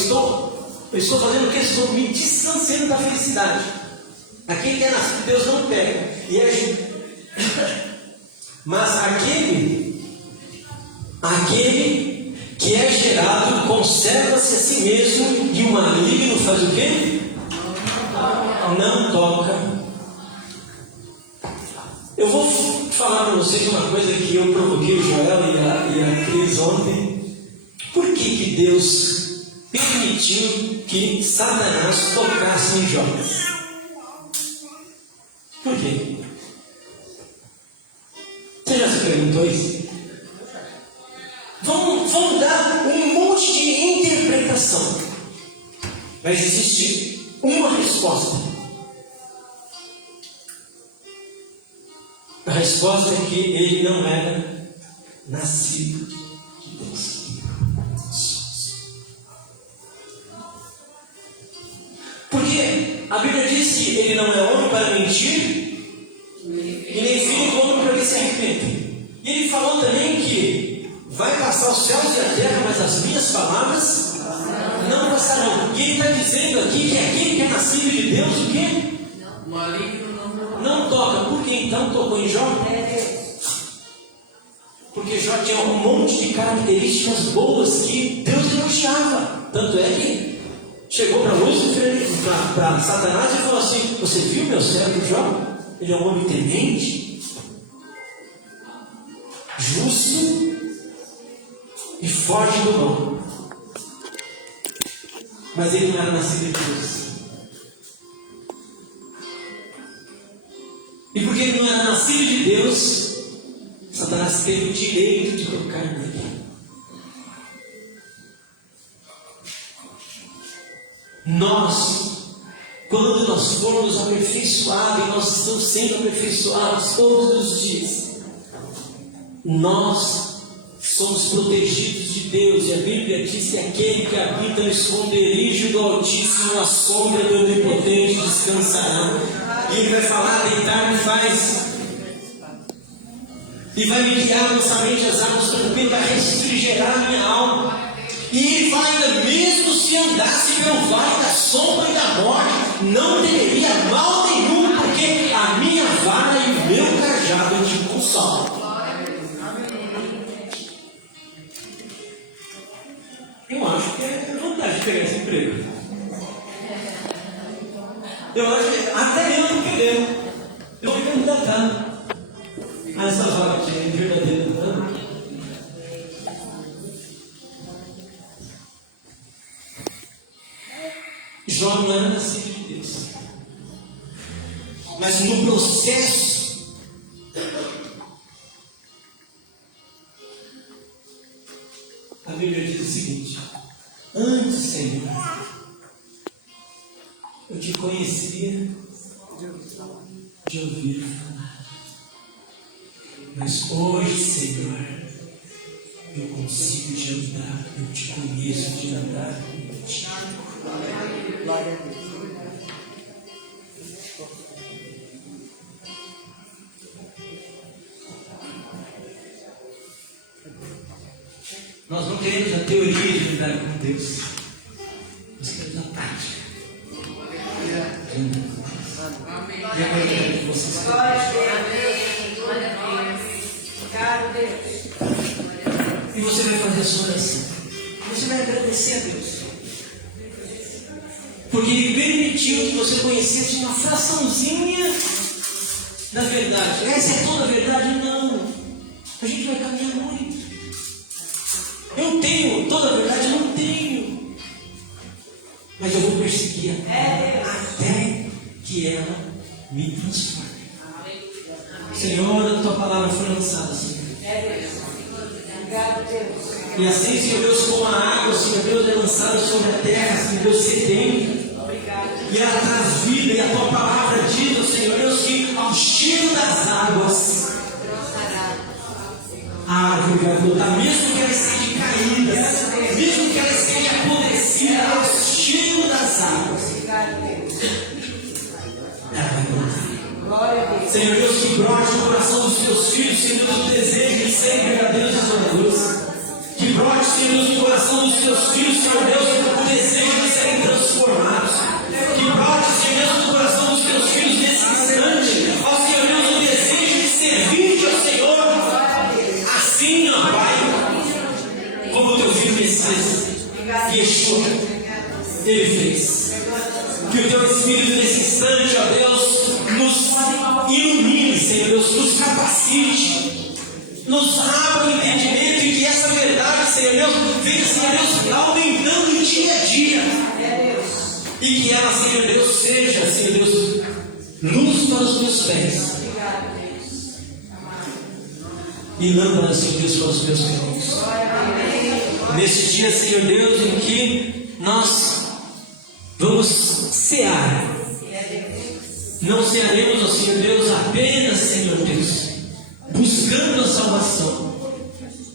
estou fazendo o que? Estou me distanciando da felicidade. Aquele que é nascido de Deus não peca. Mas aquele que é gerado conserva-se a si mesmo, e o maligno faz o quê? Não toca. Eu vou falar para vocês uma coisa que eu provoquei o Joel e a Cris ontem. Por que Deus permitiu que Satanás tocasse em Jó? Por quê? Você já se perguntou isso? Vão dar um monte de interpretação. Mas existe uma resposta. A resposta é que ele não era nascido de Deus. Porque a Bíblia diz que ele não é homem para mentir, e nem filho do homem para que se arrependa. E ele falou também que vai passar os céus e a terra, mas as minhas palavras não passarão. E ele está dizendo aqui que aquele que é nascido de Deus, o quê? Não toca. Por que então tocou em Jó? Porque Jó tinha um monte de características boas que Deus elogiava. Tanto é que chegou para Lúcifer, para Satanás e falou assim: você viu meu servo Jó? Ele é um homem temente, justo e foge do mal. Mas ele não era nascido de Deus. E porque ele não era nascido de Deus, Satanás teve o direito de tocar nele. Quando nós formos aperfeiçoados, e nós estamos sendo aperfeiçoados todos os dias, nós somos protegidos de Deus. E a Bíblia diz que aquele que habita no esconderijo do Altíssimo, a sombra do Onipotente descansará. E ele vai falar: deitar-me faz, e vai me guiar mansamente as águas tranquilas, vai refrigerar a minha alma. E ele fala ainda: mesmo se andasse pelo vale da sombra e da morte, não temeria mal nenhum, porque a minha vara e o meu cajado te consolam. Eu acho que é vontade de pegar esse emprego. Eu acho que até eu estou querendo. Eu vou candidatar a essa vaga de verdadeira, né? Jó não era nascido de Deus. Mas no processo, a Bíblia diz o seguinte: antes, Senhor, eu te conhecia de ouvir falar, mas hoje, Senhor, eu consigo te andar, eu te conheço de andar contigo. Glória a Deus. Nós não queremos a teoria de andar com Deus, nós queremos a prática. E você vai fazer a sua oração. Você vai agradecer a Deus, porque Ele permitiu que você conhecesse uma fraçãozinha da verdade. Essa é toda a verdade? Não. A gente vai caminhar muito. Eu tenho toda a verdade? Eu não tenho. Mas eu vou perseguir até que ela me transforme. Senhor, a tua palavra foi lançada, Senhor. E assim, Senhor Deus, como a água, Senhor Deus, é lançada sobre a terra, Senhor Deus, sedenta. E ela traz vida, e a tua palavra diz, Senhor Deus, que ao cheiro das águas, a árvore vai brotar, mesmo que ela esteja caída, mesmo que ela esteja apodrecida, ao cheiro das águas, ela vai brotar. Senhor Deus, que brote no coração dos teus filhos, Senhor Deus, o desejo de serem verdadeiros adoradores. Que brote, Senhor Deus, no coração dos teus filhos, Senhor Deus, o desejo de serem transformados. Que brote, Senhor Deus, no coração dos teus filhos nesse instante, ó Senhor Deus, o desejo de servir-te ao Senhor. Assim, ó Pai, como o teu filho Messias, Yeshua, ele fez. Que o teu Espírito nesse instante, ó Deus, nos ilumine, Senhor Deus, nos capacite, nos abra o entendimento e que essa verdade, Senhor Deus, venha, Senhor Deus, aumentando dia a dia. E que ela, Senhor Deus, seja, Senhor Deus, luz para os meus pés e lâmpada, Senhor Deus, para os meus caminhos. Nesse dia, Senhor Deus, em que nós vamos cear, não cearemos, ó Senhor Deus, apenas, Senhor Deus, buscando a salvação,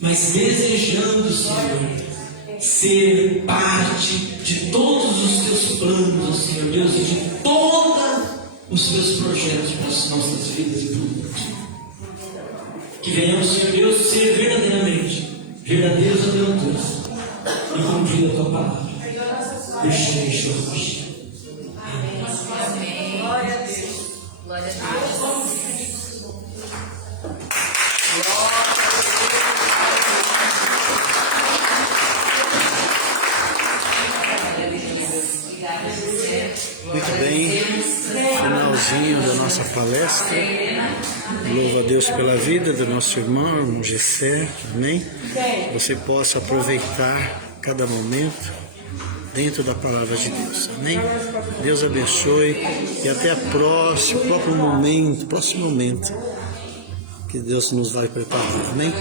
mas desejando, Senhor, ser parte de todos os teus planos, ó Senhor Deus, e de todos os teus projetos para as nossas vidas e para o mundo. Que venhamos, Senhor Deus, ser verdadeiramente verdadeiros adoradores e cumprir a tua palavra. Deixa-me chorar. Amém. Glória a Deus. Glória a Deus. Muito bem, finalzinho da nossa palestra. Louvo a Deus pela vida do nosso irmão Gessé, amém? Você possa aproveitar cada momento dentro da palavra de Deus, amém? Deus abençoe e até a próximo momento que Deus nos vai preparar, amém?